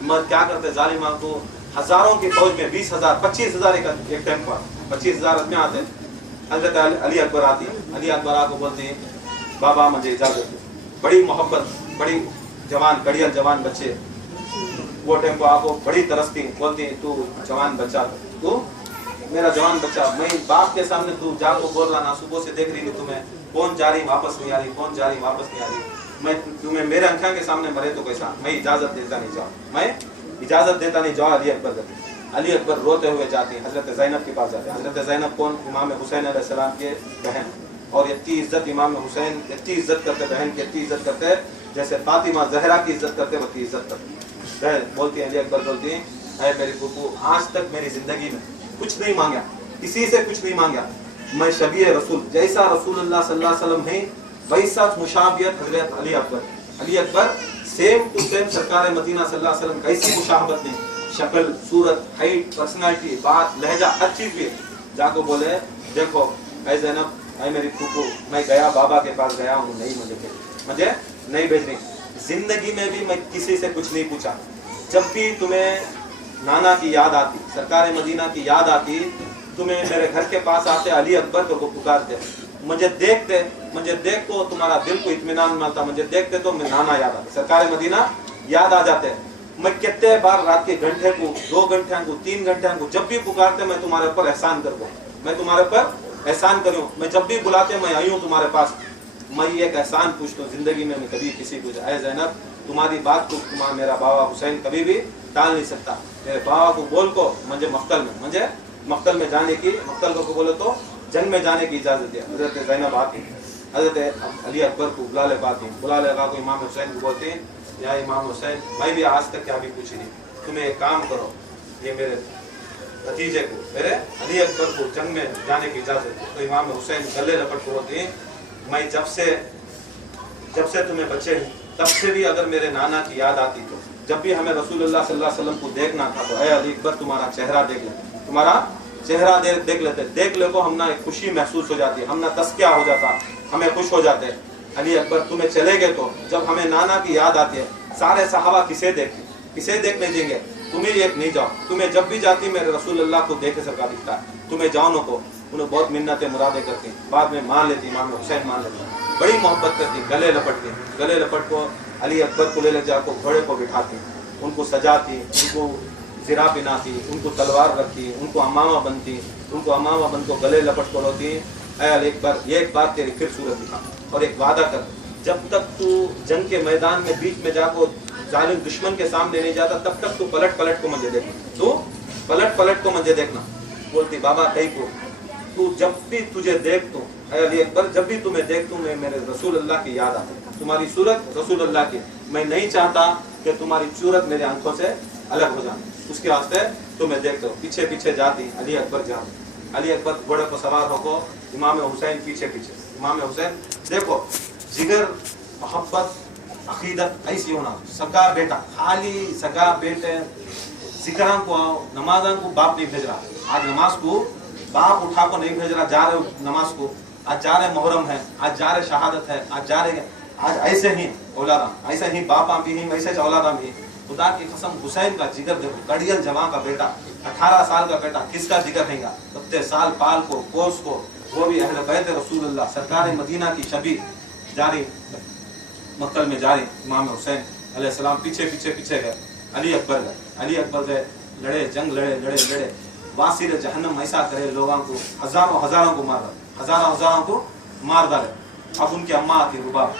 मगर क्या करते जालिम को, हजारों की फौज में 20,000 25,000 एक टाइम पर 25,000 आदमी आते। हजरत अली अकबर आती, अली अकबर आको बोलती है बाबा मुझे इजाजत दो, बड़ी मोहब्बत, बड़ी कड़ियल जवान बच्चे, वो टाइम को आपको बड़ी तरसती, बोलती तू जवान बच्चा, तू मेरा जवान बच्चा, मैं बाप के सामने तू जाको बोल रहा ना, सुबह से देख रही थी तुम्हें, कौन जा रही वापस नहीं आ रही, मैं तुम्हें मेरे आंखों के सामने मरे तो कैसा, मैं इजाजत देता नहीं जाओ। अली अकबर रोते हुए जाती है, हजरत ज़ैनब के पास जाते हैं। हजरत ज़ैनब कौन, इमाम हुसैन अलैहिस्सलाम के बहन, और इतनी इज्जत इमाम हुसैन, इतनी इज्जत करते बहन की, इतनी इज्जत करते जैसे फातिमा ज़हरा की इज्जत करते वही इज्जत करते। बोलती है अली अकबर, बोलती है मेरी फूफू, आज तक मेरी जिंदगी में कुछ नहीं मांगा, किसी से कुछ नहीं मांगा, मैं शबीह रसूल, जैसा रसूलुल्लाह सल्लल्लाहु अलैहि वसल्लम है वैसा मुशाबियत हजरत Ali Akbar same to same सरकार मदीना सल्लल्लाहु अलैहि वसल्लम, कैसी मुशाबत नहीं, शक्ल, सूरत, हाइट, पर्सनालिटी, बात, लहजा, हर चीज भी। जाको बोले देखो ऐ ज़ैनब, ऐ मेरी फूफू, मैं गया बाबा के पास गया हूँ, मुझे नहीं भेज रही, जिंदगी में भी मैं किसी से कुछ नहीं पूछा। जब भी तुम्हें नाना की याद आती, सरकार मदीना की याद आती, तुम्हें मेरे घर के पास आते, अली अकबर को पुकारते, मुझे देख तो तुम्हारा दिल को इत्मीनान मिलता, मुझे देखते तो मैं नाना याद आता, सरकार मदीना याद आ जाते। मैं कितने बार रात के घंटे को, 2 घंटे को, 3 घंटे को, जब भी पुकारते मैं तुम्हारे ऊपर एहसान करूँ, मैं जब भी बुलाते मैं आई हूँ तुम्हारे पास, मैं एक एहसान पूछता हूँ, जिंदगी में मैं कभी किसी को, ऐ ज़ैनब तुम्हारी बात को मेरा बाबा हुसैन कभी भी टाल नहीं सकता, मेरे बाबा को बोल को मुझे मक्तल में जाने की, मक्तल को बोले तो जंग में जाने की इजाजत दिया। हजरत ज़ैनब आती, हजरत अली अकबर को बुला ले को इमाम हुसैन को बोलते हैं, या इमाम हुसैन मैं भी आज तक क्या भी पूछी नहीं, तुम्हें एक काम करो, ये मेरे भतीजे को, मेरे अली अकबर को जंग में जाने की इजाजत दी। तो इमाम हुसैन गले लपट को होते हैं, मैं जब से तुम्हें बच्चे हूँ तब से भी अगर मेरे नाना की याद आती तो जब भी हमें रसूलुल्लाह सल्लल्लाहु अलैहि वसल्लम को देखना था तो ऐ अली अकबर तुम्हारा चेहरा देख लेते, देख ले को हमना एक खुशी महसूस हो जाती, हमना तस्किया हो जाता, हमें खुश हो जाते। अली अकबर तुम्हें चले गए तो जब हमें नाना की याद आती है, सारे सहाबा किसे देखने देंगे, तुम्हें एक नहीं जाओ, तुम्हें जब भी जाती मेरे रसूल अल्लाह को देखे सरकार दिखता है, तुम्हें जाओ न को। उन्हें बहुत मिन्नतें मुरादें करती, बाद में मान लेती, इमाम हुसैन मान लेती, बड़ी मोहब्बत करती, गले लपट को अली अकबर को ले जाकर घोड़े को बिठाती, उनको सजाती, उनको ज़िरा पिनाती, उनको तलवार रखती, उनको अमामा बनती, उनको अमामा बन को गले लपट को रोती, ऐ अली अकबर एक बार तेरी फिर सूरत दिखा और एक वादा कर, जब तक तू जंग के मैदान में बीच में जाको जालिम दुश्मन के सामने नहीं जाता तब तक तू पलट को मुझे देखना, तू पलट को मुझे देखना। बोलती बाबा कहीं को तू जब भी तुझे देख तू अली अकबर, जब भी तुम्हें देख तू मैं मेरे रसूल अल्लाह की याद आती, तुम्हारी सूरत रसूल अल्लाह की, मैं नहीं चाहता कि तुम्हारी सूरत मेरी आंखों से अलग हो जाए, उसके वास्ते तुम्हें देखते हो। पीछे पीछे जाती अली अकबर जाती, अली अकबर घोड़े पर सवार होकर, इमाम हुसैन पीछे पीछे। इमाम हुसैन देखो जिगर मोहब्बत अकीदत ऐसी होना, सगा बेटा खाली सगा बेटे जिक्र को नमाज को बाप नहीं भेज रहा, आज नमाज को बाप उठा को नहीं भेज रहा, जा रहे नमाज को, आज जा रहे मुहर्रम है, आज जा रहे शहादत है, आज जा रहे, आज ऐसे ही औलादा, ऐसे ही बापा भी ही, वैसे औलादा भी। खुदा की कसम हुसैन का जिगर देखो, कड़ियल जवान का बेटा, 18 साल का बेटा, किसका जिगर रहेगा, इतने साल पाल को कोस को, वो भी अहले बैत रसूलुल्लाह सरकार मदीना की शबी जारी मक्कल में जारी। इमाम हुसैन अलैहिस्सलाम पीछे पीछे पीछे गए, अली अकबर गए, अली अकबर गए, लड़े, जंग लड़े, वासिर जहन्नम ऐसा करे लोगों को, हजारों को मार डाले, हजारों को मार डाले। अब उनकी अम्मा आती रुबाब,